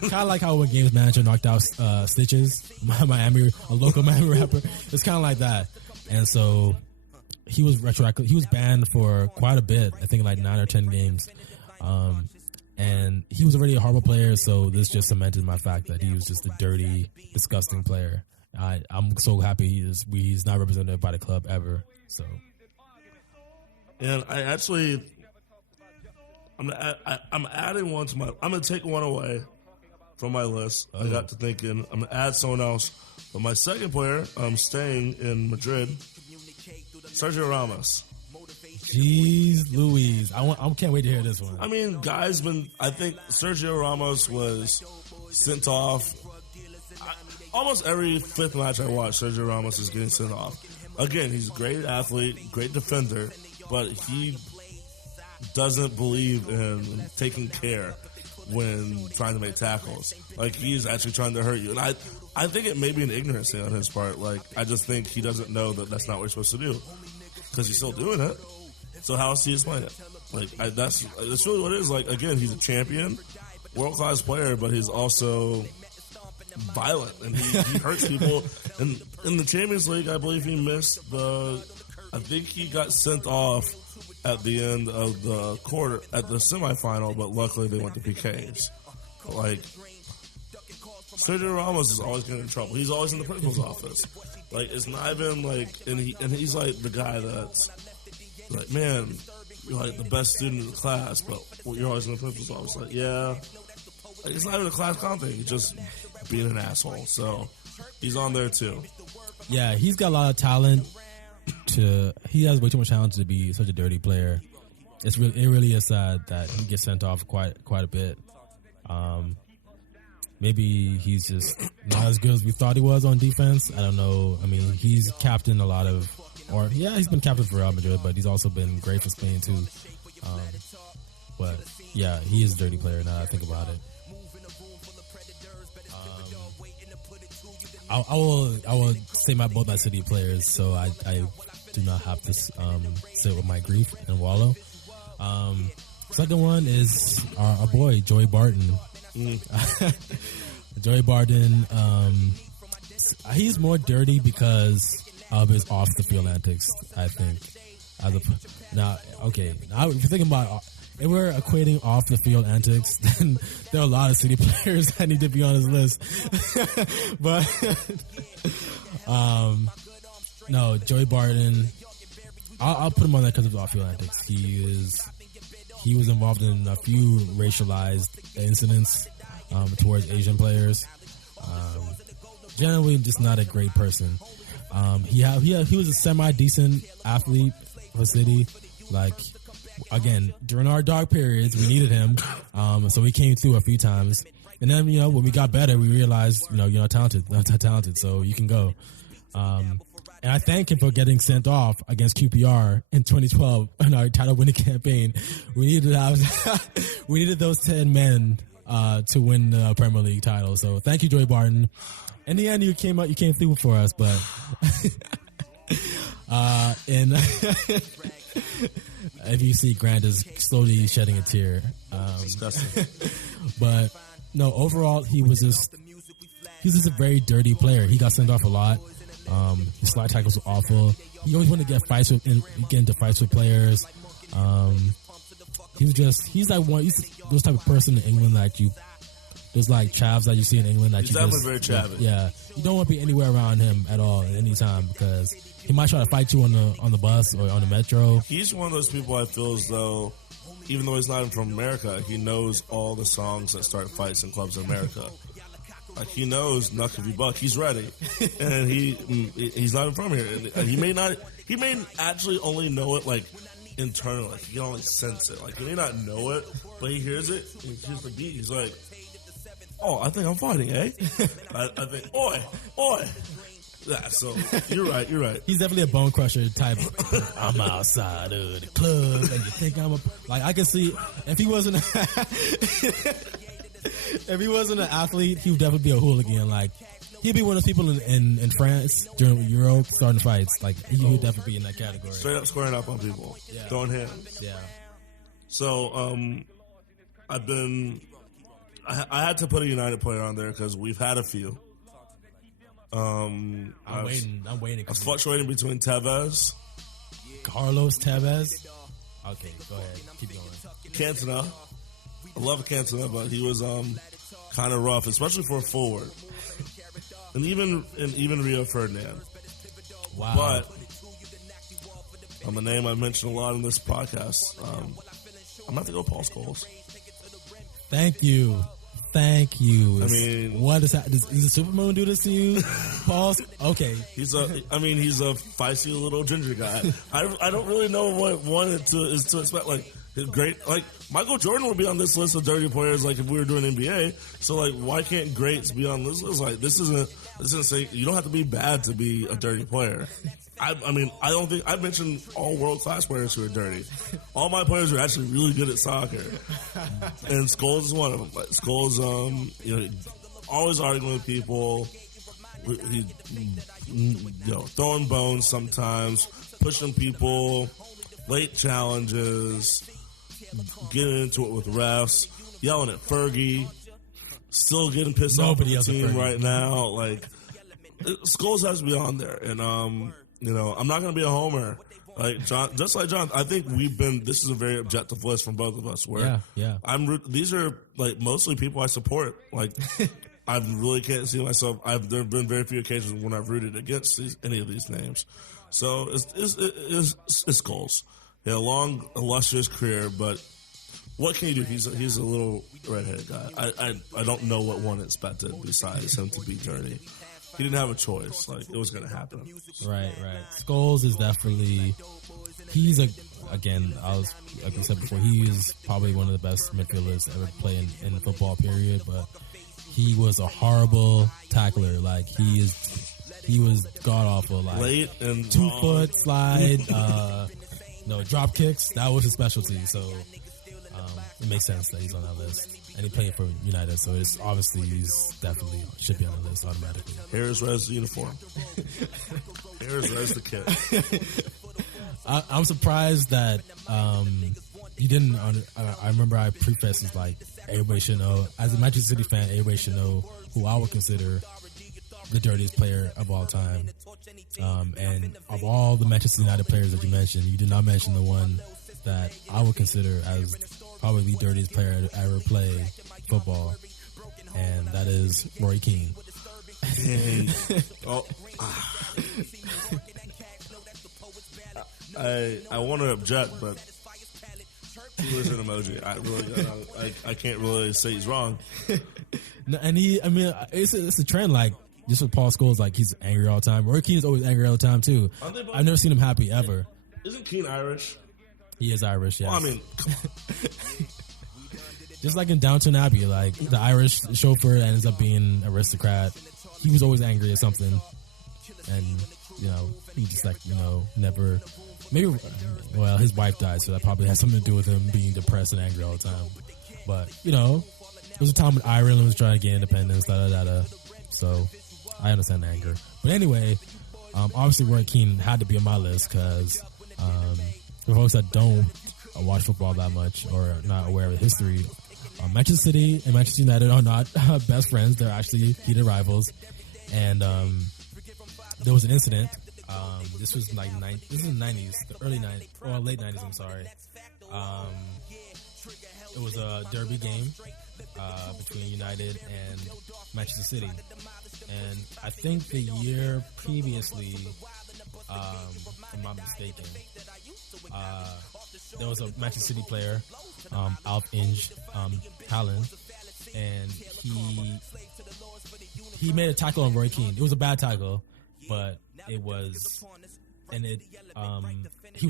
Kind of like how when Games Manager knocked out Stitches, a local Miami rapper. It's kind of like that. And so he was banned for quite a bit. I think like 9 or 10 games. And he was already a horrible player, so this just cemented my fact that he was just a dirty, disgusting player. I'm so happy he's not represented by the club ever. So, and I'm adding one to my. I'm gonna take one away from my list. I got to thinking I'm gonna add someone else, but my second player, I'm staying in Madrid. Sergio Ramos. Jeez Louise. I can't wait to hear this one. I mean, I think Sergio Ramos was sent off. Almost every fifth match I watch, Sergio Ramos is getting sent off. Again, he's a great athlete, great defender, but he doesn't believe in taking care when trying to make tackles. Like, he's actually trying to hurt you. And I think it may be an ignorance thing on his part. Like, I just think he doesn't know that that's not what you're supposed to do. Because he's still doing it. So how else do you explain it? Like, that's really what it is. Like, again, he's a champion, world-class player, but he's also violent, and he hurts people. And in the Champions League, I believe he missed I think he got sent off at the end of the quarter, at the semifinal, but luckily they went to PKs. Like, Sergio Ramos is always getting in trouble. He's always in the principal's office. Like, it's not even like, and he's like the guy that's like, man, you're like the best student in the class, but you're always in the principal's office. Like, yeah, like, it's not even a class comp thing. He's just being an asshole. So he's on there too. Yeah, he's got a lot of talent. He has way too much talent to be such a dirty player. It really is sad that he gets sent off quite a bit. Maybe he's just not as good as we thought he was on defense. I don't know. I mean, he's captained he's been captain for Real Madrid, but he's also been great for Spain too. But yeah, he is a dirty player now that I think about it. I will say both my City players, so I do not have to sit with my grief and wallow. Second one is our boy Joey Barton. Joey Barton, he's more dirty because of his off the field antics, I think. Now if you're thinking about, if we're equating off the field antics, then there are a lot of City players that need to be on his list. But no, Joey Barton, I'll put him on that because of off field antics. He was involved in a few racialized incidents towards Asian players. Generally, just not a great person. He was a semi decent athlete for City. Like, again, during our dark periods, we needed him, so he came through a few times. And then, when we got better, we realized, you're not talented, so you can go. And I thank him for getting sent off against QPR in 2012 in our title-winning campaign. We needed those 10 men to win the Premier League title. So thank you, Joey Barton. In the end, you came through for us, but if you see, Grant is slowly shedding a tear. Disgusting. But no, overall, he was just a very dirty player. He got sent off a lot. His slide tackles were awful. He always wanted to get into fights with players. He's those type of person in England that there's like chavs that you see in England that he's definitely very chavvy. Yeah, you don't want to be anywhere around him at all at any time because he might try to fight you on the bus or on the metro. He's one of those people I feel as though, even though he's not even from America, he knows all the songs that start fights in clubs in America. Like, he knows Knuck if you buck, he's ready, and he's not even from here. He may actually only know it like internally. Like, he can only sense it. Like, he may not know it, but he hears it. He hears the beat. He's like, "Oh, I think I'm fighting, eh?" I think, "Oi." Yeah, so you're right. He's definitely a bone crusher type. I'm outside of the club, and you think I'm like, I can see if he wasn't an athlete, he would definitely be a hooligan. Like, he'd be one of those people in France during Euro starting fights. Like, he would definitely be in that category. Straight up squaring up on people, throwing hands. Yeah. So I had to put a United player on there because we've had a few. I'm waiting. I was fluctuating between Tevez, Carlos Tevez. Okay, go ahead. Keep going. Cantona. I love Cantona, but he was kind of rough, especially for a forward. And even Rio Ferdinand. Wow. But I'm a name I mentioned a lot in this podcast. I'm going to have to go Paul Scholes. Thank you. I mean, what is that? Does the Supermoon do this to you, Paul? Okay, he's a feisty little ginger guy. I don't really know what one is to expect. Like great, like Michael Jordan would be on this list of dirty players. Like if we were doing NBA, so like why can't greats be on this list? Like this isn't say you don't have to be bad to be a dirty player. I mean, I don't think I've mentioned all world class players who are dirty. All my players are actually really good at soccer, and Scholes is one of them. Like Scholes, always arguing with people. He, throwing bones sometimes, pushing people, late challenges, getting into it with refs, yelling at Fergie, still getting pissed off at the team right now. Like Scholes has to be on there, and I'm not going to be a homer. Like John, just like John, I think this is a very objective list from both of us where these are like mostly people I support. Like I really can't see myself. There have been very few occasions when I've rooted against any of these names. So it's Scholes. He had a long, illustrious career, but what can you do? He's a little redheaded guy. I don't know what one expected besides him to be dirty. He didn't have a choice. Like, it was going to happen. Right. Scholes is definitely... like we said before, he is probably one of the best midfielders ever play in the football period, but he was a horrible tackler. Like, he was god-awful. Like, late and 2-foot slide, drop kicks. That was his specialty, so it makes sense that he's on that list. And he played for United, so it's obviously he's definitely should be on the list automatically. Hair is red as the uniform. Hair is red as the kit. I'm surprised that you didn't. I remember I prefaced is like everybody should know. As a Manchester City fan, everybody should know who I would consider the dirtiest player of all time. And of all the Manchester United players that you mentioned, you did not mention the one that I would consider as probably the dirtiest player to ever play football, and that is Roy Keane. I want to object, but he was an emoji. I can't really say he's wrong. No, and it's a trend. Like just with Paul Scholes, like he's angry all the time. Roy Keane is always angry all the time too. I've never seen him happy ever. Isn't Keane Irish? He is Irish, yes. Well, I mean, just like in Downton Abbey, like the Irish chauffeur ends up being an aristocrat. He was always angry at something, and he just never. Maybe, well, his wife died, so that probably has something to do with him being depressed and angry all the time. But there was a time when Ireland was trying to get independence, so I understand the anger. But anyway, obviously Roy Keane had to be on my list because. For folks that don't watch football that much or not aware of the history, Manchester City and Manchester United are not best friends. They're actually heated rivals. And there was an incident. This was like the 90s, the early 90s, or late 90s, I'm sorry. It was a derby game between United and Manchester City. And I think the year previously, if I'm not mistaken, there was a Manchester City player, Alf Inge Haaland, and he made a tackle on Roy Keane. It was a bad tackle, but he was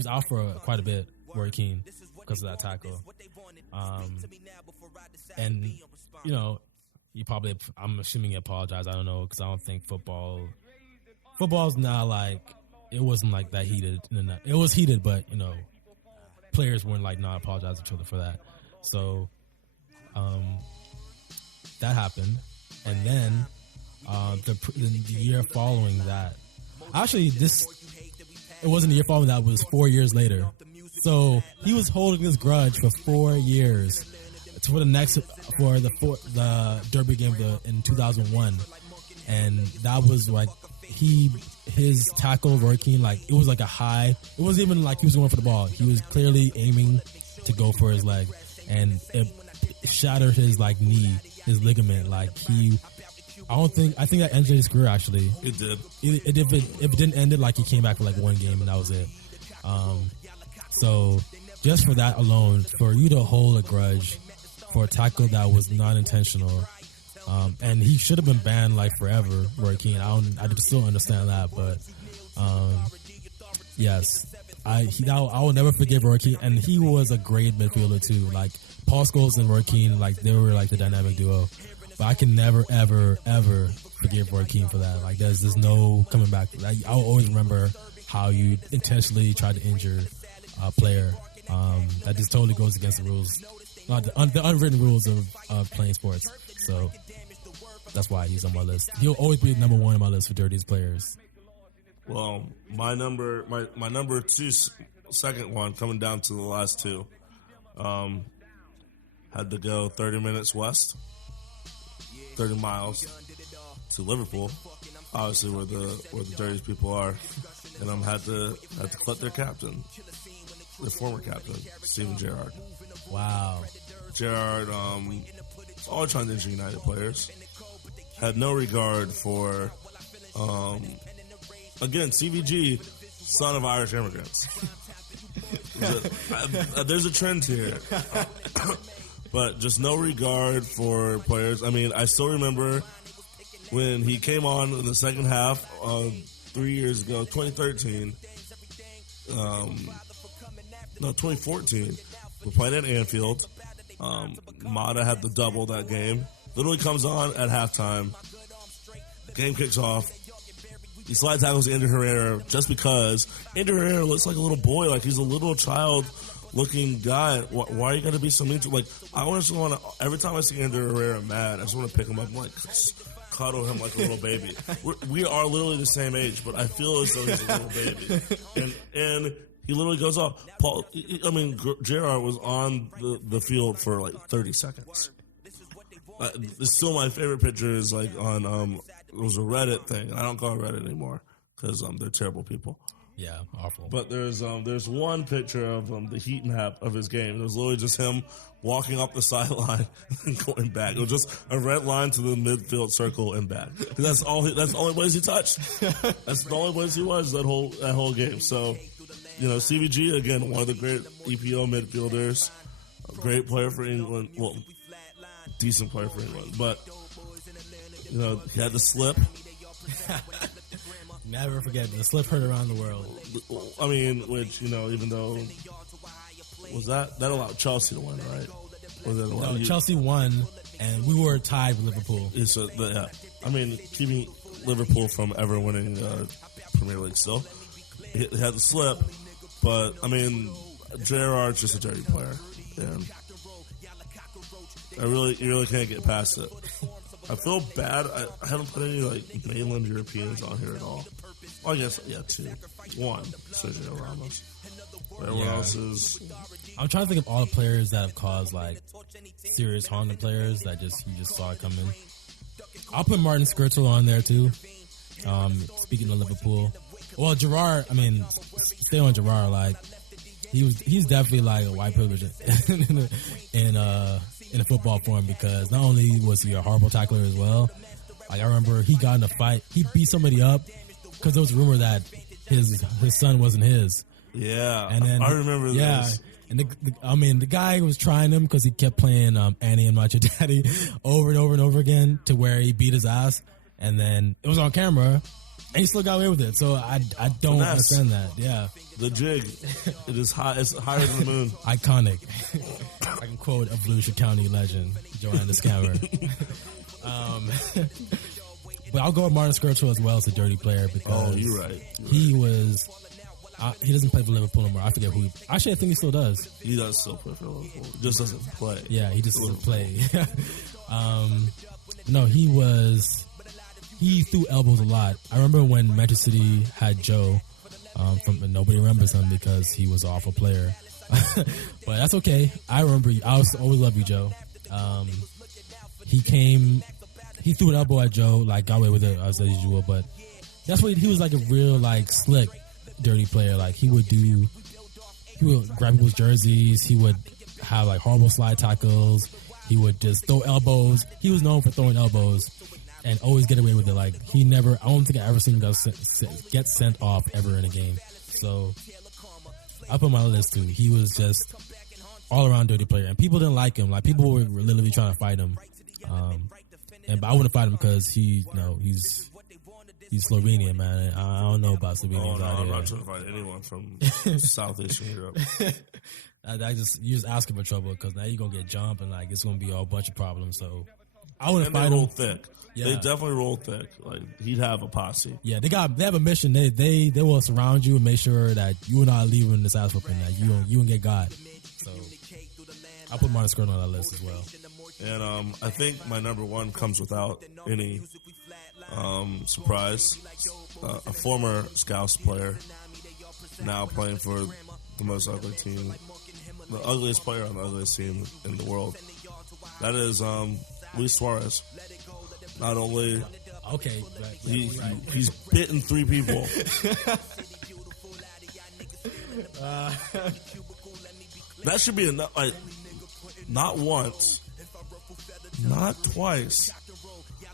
out for quite a bit, Roy Keane, because of that tackle. And he probably, I'm assuming he apologized. I don't know, because I don't think football's not like. It wasn't like that heated. It was heated, but players weren't like not apologizing to each other for that. So that happened, and then the year following that, actually, it wasn't the year following that. It was 4 years later. So he was holding this grudge for 4 years for the derby game in 2001, and that was like. His tackle, Roy Keane, like it was like a high. It wasn't even like he was going for the ball. He was clearly aiming to go for his leg, and shattered his like knee, his ligament. Like I think that ended his career actually. It did. If it didn't end it, like he came back for like one game and that was it. So just for that alone, for you to hold a grudge for a tackle that was not intentional, and he should have been banned like forever, Roy Keane. I just still understand that, but yes, I will never forgive Roy Keane, and he was a great midfielder too. Like Paul Scholes and Roy Keane, like they were like the dynamic duo. But I can never, ever, ever forgive Roy Keane for that. Like there's no coming back. Like, I'll always remember how you intentionally tried to injure a player. That just totally goes against the rules, not the unwritten rules of playing sports. So that's why he's on my list. He'll always be number one on my list for dirtiest players. Well, my number two, second one, coming down to the last two, had to go 30 minutes west, 30 miles to Liverpool, obviously where the dirtiest people are, and had to cut their captain, their former captain, Steven Gerrard. Wow. Gerrard, always trying to injure United players, had no regard for, again, CVG, son of Irish immigrants. There's a trend here. But just no regard for players. I mean, I still remember when he came on in the second half 3 years ago, 2013. 2014. We're playing at Anfield. Mata had the double that game. Literally comes on at halftime. Game kicks off. He slide tackles Ander Herrera just because Ander Herrera looks like a little boy, like he's a little child-looking guy. Why are you going to be so mean to? Like, I just want to. Every time I see Ander Herrera mad, I just want to pick him up and like cuddle him like a little baby. We are literally the same age, but I feel as though he's a little baby. And he literally goes off. Gerrard was on the field for like 30 seconds. It's still my favorite picture is like on it was a Reddit thing. I don't call it Reddit anymore because they're terrible people. Yeah, awful. But there's one picture of the heat map of his game. It was literally just him walking up the sideline and going back. It was just a red line to the midfield circle and back. That's the only place he touched. That's the only place he was that whole game. So, CVG again, one of the great EPO midfielders, a great player for England. Well, decent player for England, but he had the slip. Never forget the slip hurt around the world. I mean, which even though that allowed Chelsea to win, right? No, Chelsea won, and we were tied with Liverpool. Yeah, I mean, keeping Liverpool from ever winning Premier League still. He had the slip, but I mean, Gerrard's just a dirty player, and you really can't get past it. I feel bad. I haven't put any mainland Europeans on here at all. Well, I guess two. One, Sergio Ramos. Everyone else is. I'm trying to think of all the players that have caused serious harm to players that you just saw it coming. I'll put Martin Skrtel on there too. Speaking of Liverpool, well, Gerrard. I mean, stay on Gerrard. He's definitely a white privilege in a football form because not only was he a horrible tackler as well. I remember he got in a fight. He beat somebody up because there was a rumor that his son wasn't his. Yeah, and then I remember this. Yeah, and the guy was trying him because he kept playing Annie and Macho Daddy over and over and over again to where he beat his ass, and then it was on camera. And he still got away with it, so I don't understand that. Yeah, the jig, it is high. It's higher than the moon. Iconic. I can quote a Volusia County legend, Joanna Scammer. But I'll go with Martin Skrtel as well as a dirty player because you're right. He was. He doesn't play for Liverpool anymore. I forget who. Actually, I think he still does. He does still play for Liverpool. He just doesn't play. Yeah, he just doesn't play. No, he was. He threw elbows a lot. I remember when Manchester City had Joe, and nobody remembers him because he was an awful player. But that's okay. I remember you. I always love you, Joe. He threw an elbow at Joe, got away with it as usual. But that's what he was a real slick, dirty player. He would grab people's jerseys. He would have horrible slide tackles. He would just throw elbows. He was known for throwing elbows and always get away with it. Like, he never, I don't think I ever seen him get sent off ever in a game. So, I put him on my list too. He was just all around dirty player. And people didn't like him. Like, people were literally trying to fight him. But I wouldn't fight him because he's Slovenian, man. I don't know about Slovenians out here. I'm not trying to fight anyone from Southeastern Europe. You just asking for trouble because now you're gonna get jumped and like it's gonna be a bunch of problems. So I wouldn't fight him. They roll him. thick. Yeah. They definitely roll thick. Like he'd have a posse. Yeah, they have a mission. They will surround you and make sure that you are not leaving this ass whooping. That you won't get got. So I put Martin Skirtle on that list as well. And I think my number one comes without any surprise. A former Scouts player, now playing for the most ugly team, the ugliest player on the ugliest team in the world. That is Luis Suarez. Not only he's bitten 3 people. That should be enough. Like, not once, not twice,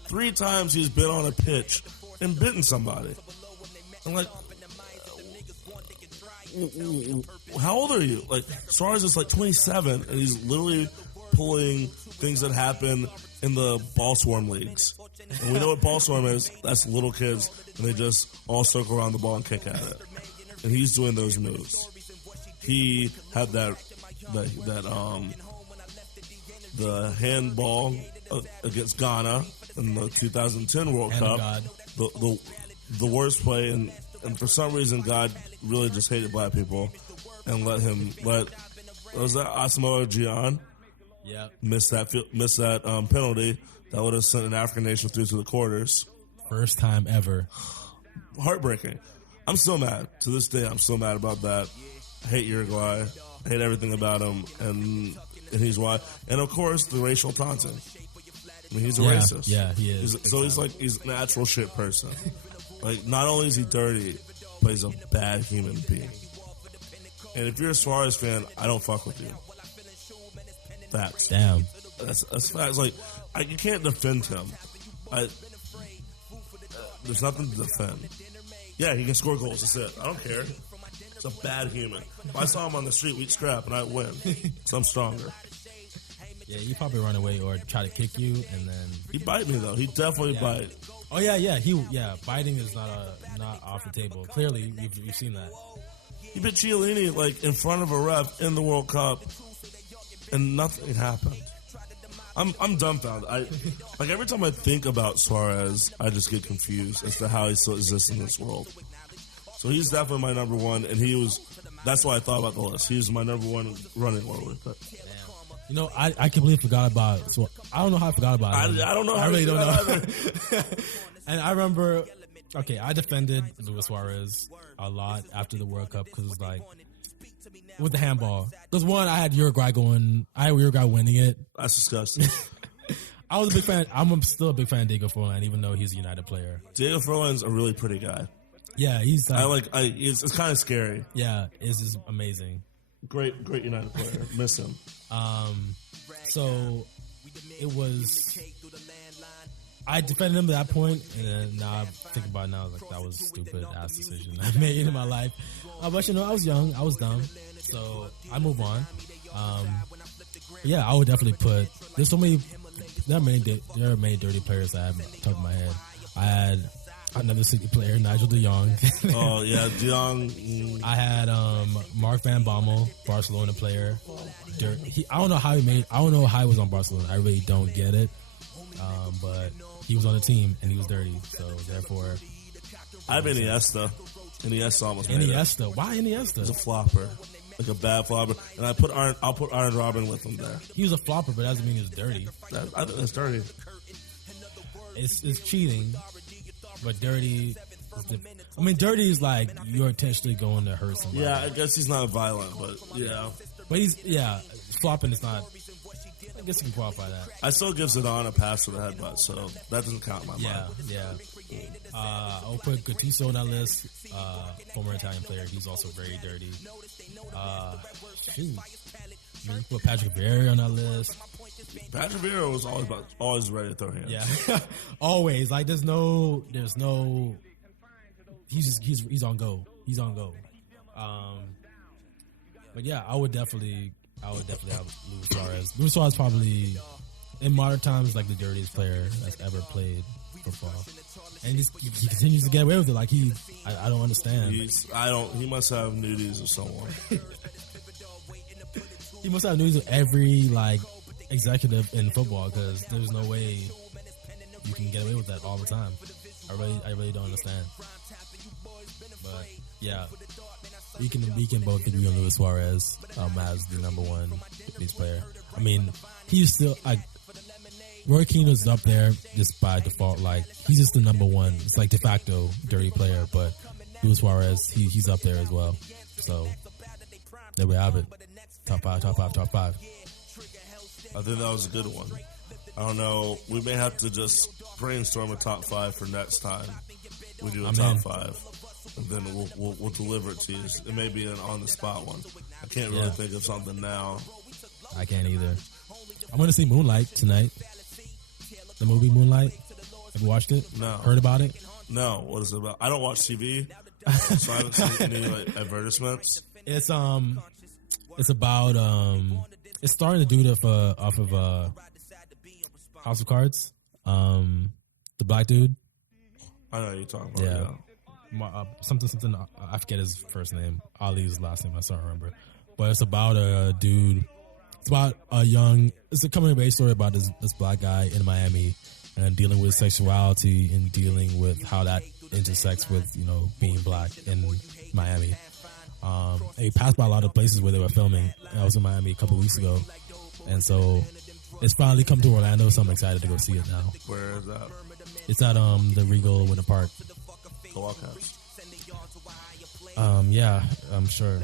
3 times he's been on a pitch and bitten somebody. I'm like, how old are you? Like, Suarez is like 27, and he's literally pulling things that happen in the ball swarm leagues. And we know what ball swarm is. That's little kids, and they just all circle around the ball and kick at it. And he's doing those moves. He had the handball against Ghana in the 2010 World Cup. The worst play, and for some reason God really just hated black people and let was that Asamoah Gyan? Yeah, missed that penalty that would have sent an African nation through to the quarters. First time ever. Heartbreaking. I'm still mad to this day. I'm still mad about that. I hate Uruguay. I hate everything about him, and he's why. And of course, the racial taunting. I mean, he's a racist. Yeah, he is. He's a natural shit person. Like, not only is he dirty, but he's a bad human being. And if you're a Suarez fan, I don't fuck with you. Facts. Damn. That's facts. Like, you can't defend him. There's nothing to defend. Yeah, he can score goals. That's it. I don't care. He's a bad human. If I saw him on the street, we'd scrap and I'd win. So I'm stronger. Yeah, you probably run away or try to kick you, and then He bite me though. He definitely bite. Oh yeah. Biting is not off the table. Clearly, you've seen that. He bit Chiellini like in front of a ref in the World Cup, and nothing happened. I'm dumbfounded. Like every time I think about Suarez, I just get confused as to how he still exists in this world. So he's definitely my number one, and that's why I thought about the list. He was my number one running forward. You know, I completely forgot about. So I don't know how I forgot about it. I don't know. I really don't know. And I remember, I defended Luis Suarez a lot after the World Cup because it's like with the handball. Because one, I had Uruguay winning it. That's disgusting. I was a big fan. I'm still a big fan of Diego Forlan, even though he's a United player. Diego Forlan's a really pretty guy. Yeah, he's. It's kind of scary. Yeah, it's just amazing. Great United player. Miss him. So it was. I defended him at that point, and then now I think about it now, like that was a stupid ass decision I made in my life. But I was young, I was dumb, so I move on. I would definitely put. There's so many. There are many dirty players that I have on top of my head. I had another City player, Nigel de Jong. Oh yeah, de Jong. I had Mark van Bommel, Barcelona player. I don't know how he was on Barcelona. I really don't get it. But he was on the team and he was dirty, so therefore. I have Iniesta. Iniesta almost made it. Iniesta? Why Iniesta? He's a flopper, like a bad flopper. And I'll put Iron Robin with him there. He was a flopper, but that doesn't mean he was dirty. I think that's dirty. It's cheating, but dirty. Dirty is like you're intentionally going to hurt somebody. Yeah, I guess he's not violent, but yeah. But flopping is not. I guess you can qualify that. I still give Zidane a pass to the headbutt, so that doesn't count in my mind. Yeah. I'll put Gattuso on that list. Former Italian player. He's also very dirty. I mean, you put Patrick Vieira on that list. Patrick Vieira was always ready to throw hands. Yeah, always. Like there's no. He's on go. He's on go. But yeah, I would definitely have Luis Suarez. Luis Suarez probably in modern times like the dirtiest player that's ever played football, and he continues to get away with it. Like I don't understand. He must have nudies or someone. He must have nudies with every like executive in football because there's no way you can get away with that all the time. I really don't understand. But yeah, we can both agree on Luis Suarez as the number one Japanese player. I mean, he's still like Roy Keane is up there just by default. Like he's just the number one. It's like de facto dirty player. But Luis Suarez, he's up there as well. So there we have it. Top five. I think that was a good one. I don't know. We may have to just brainstorm a top five for next time. We do a top five, and then we'll deliver it to you. It may be an on the spot one. I can't really think of something now. I can't either. I'm going to see Moonlight tonight. The movie Moonlight. Have you watched it? No. Heard about it? No. What is it about? I don't watch TV, so I haven't seen any like advertisements. It's about it's starring the dude off of House of Cards, the black dude. I know what you're talking about. Yeah. Something. I forget his first name. Ali's last name. I still remember. But it's about a dude. It's about it's a coming of age story about this black guy in Miami and dealing with sexuality and dealing with how that intersects with being black in Miami. He passed by a lot of places where they were filming. I was in Miami a couple weeks ago, and so it's finally come to Orlando. So I'm excited to go see it now. Where is that? It's at the Regal Winter Park. The Walkouts. Yeah, I'm sure.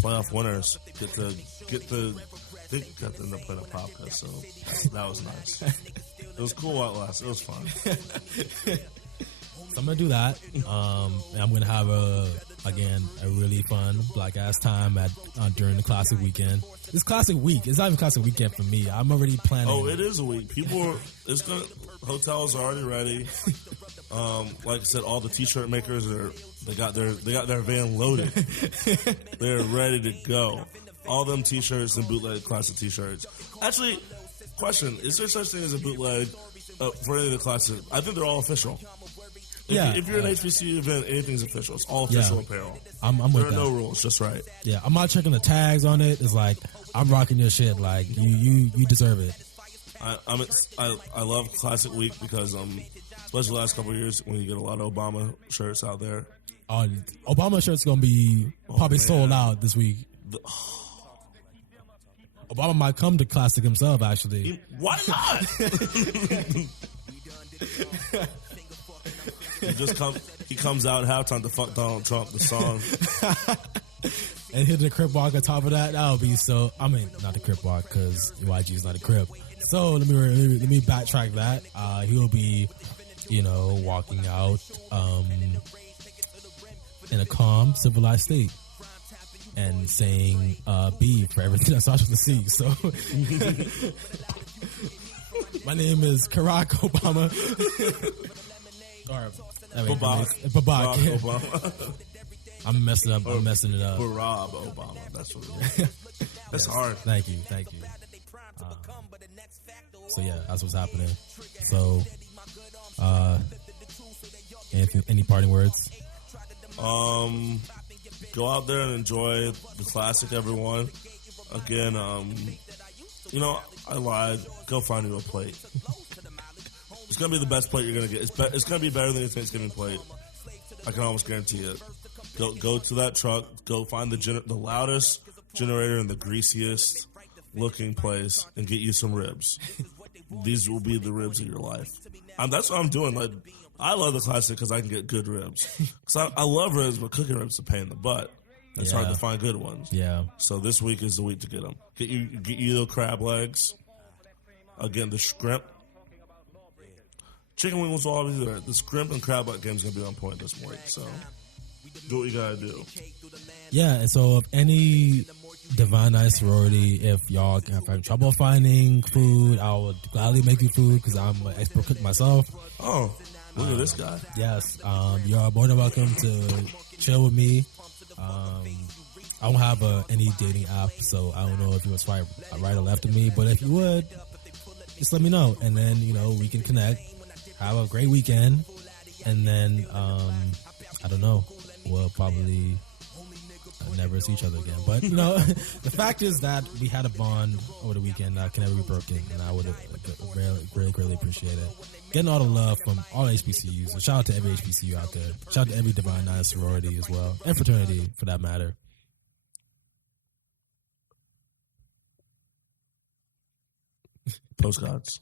Playoff winners get the. I think got them to play the podcast, so that was nice. It was cool while it lasted. It was fun. So I'm gonna do that. And I'm gonna have a really fun black ass time during the classic weekend. This classic week. It's not even classic weekend for me. I'm already planning. Oh, it is a week. Hotels are already ready. Like I said, all the t-shirt makers they got their van loaded. They're ready to go. All them t-shirts and bootleg classic t-shirts. Actually, question: is there such thing as a bootleg for any of the classic? I think they're all official. If you're an HBCU event, anything's official. It's all official apparel. I'm with there are that. no rules, just right. Yeah, I'm not checking the tags on it. It's like I'm rocking your shit. Like you deserve it. I love Classic Week because especially the last couple of years when you get a lot of Obama shirts out there. Obama shirt's gonna be probably sold out this week. Obama might come to Classic himself. Actually, why not? He comes out at halftime to fuck Donald Trump, the song. And hit the Crip Walk on top of that. That would be so. I mean, not the Crip Walk because YG is not a Crip. So let me backtrack that. He'll be, walking out in a calm, civilized state and saying B for everything that starts with the C. So my name is Barack Obama. Or Barack Obama. I'm messing it up. Barack Obama. That's what it is. That's hard. Thank you. So yeah, that's what's happening. So, any parting words? Go out there and enjoy the classic, everyone. Again, I lied. Go find you a plate. It's gonna be the best plate you're gonna get. It's gonna be better than your Thanksgiving plate. I can almost guarantee it. Go to that truck. Go find the loudest generator and the greasiest looking place, and get you some ribs. These will be the ribs of your life. That's what I'm doing. Like, I love the classic because I can get good ribs. Because I love ribs, but cooking ribs is a pain in the butt. It's hard to find good ones. Yeah. So this week is the week to get them. Get you the crab legs. Again, the shrimp. Chicken wings will always be there. The shrimp and crab leg game is going to be on point this week. So do what you got to do. Yeah, and so if any Divine Nice Sorority. If y'all have having trouble finding food, I would gladly make you food because I'm an expert cook myself. Oh, look at this guy. Yes, you are more than welcome to chill with me. I don't have any dating app, so I don't know if you would swipe right or left of me. But if you would, just let me know, and then we can connect. Have a great weekend, and then I don't know. We'll probably never see each other again. But the fact is that we had a bond over the weekend that can never be broken, and I would really greatly appreciate it. Getting all the love from all HBCUs. So shout out to every HBCU out there. Shout out to every Divine Nine sorority as well, and fraternity for that matter. Postcards.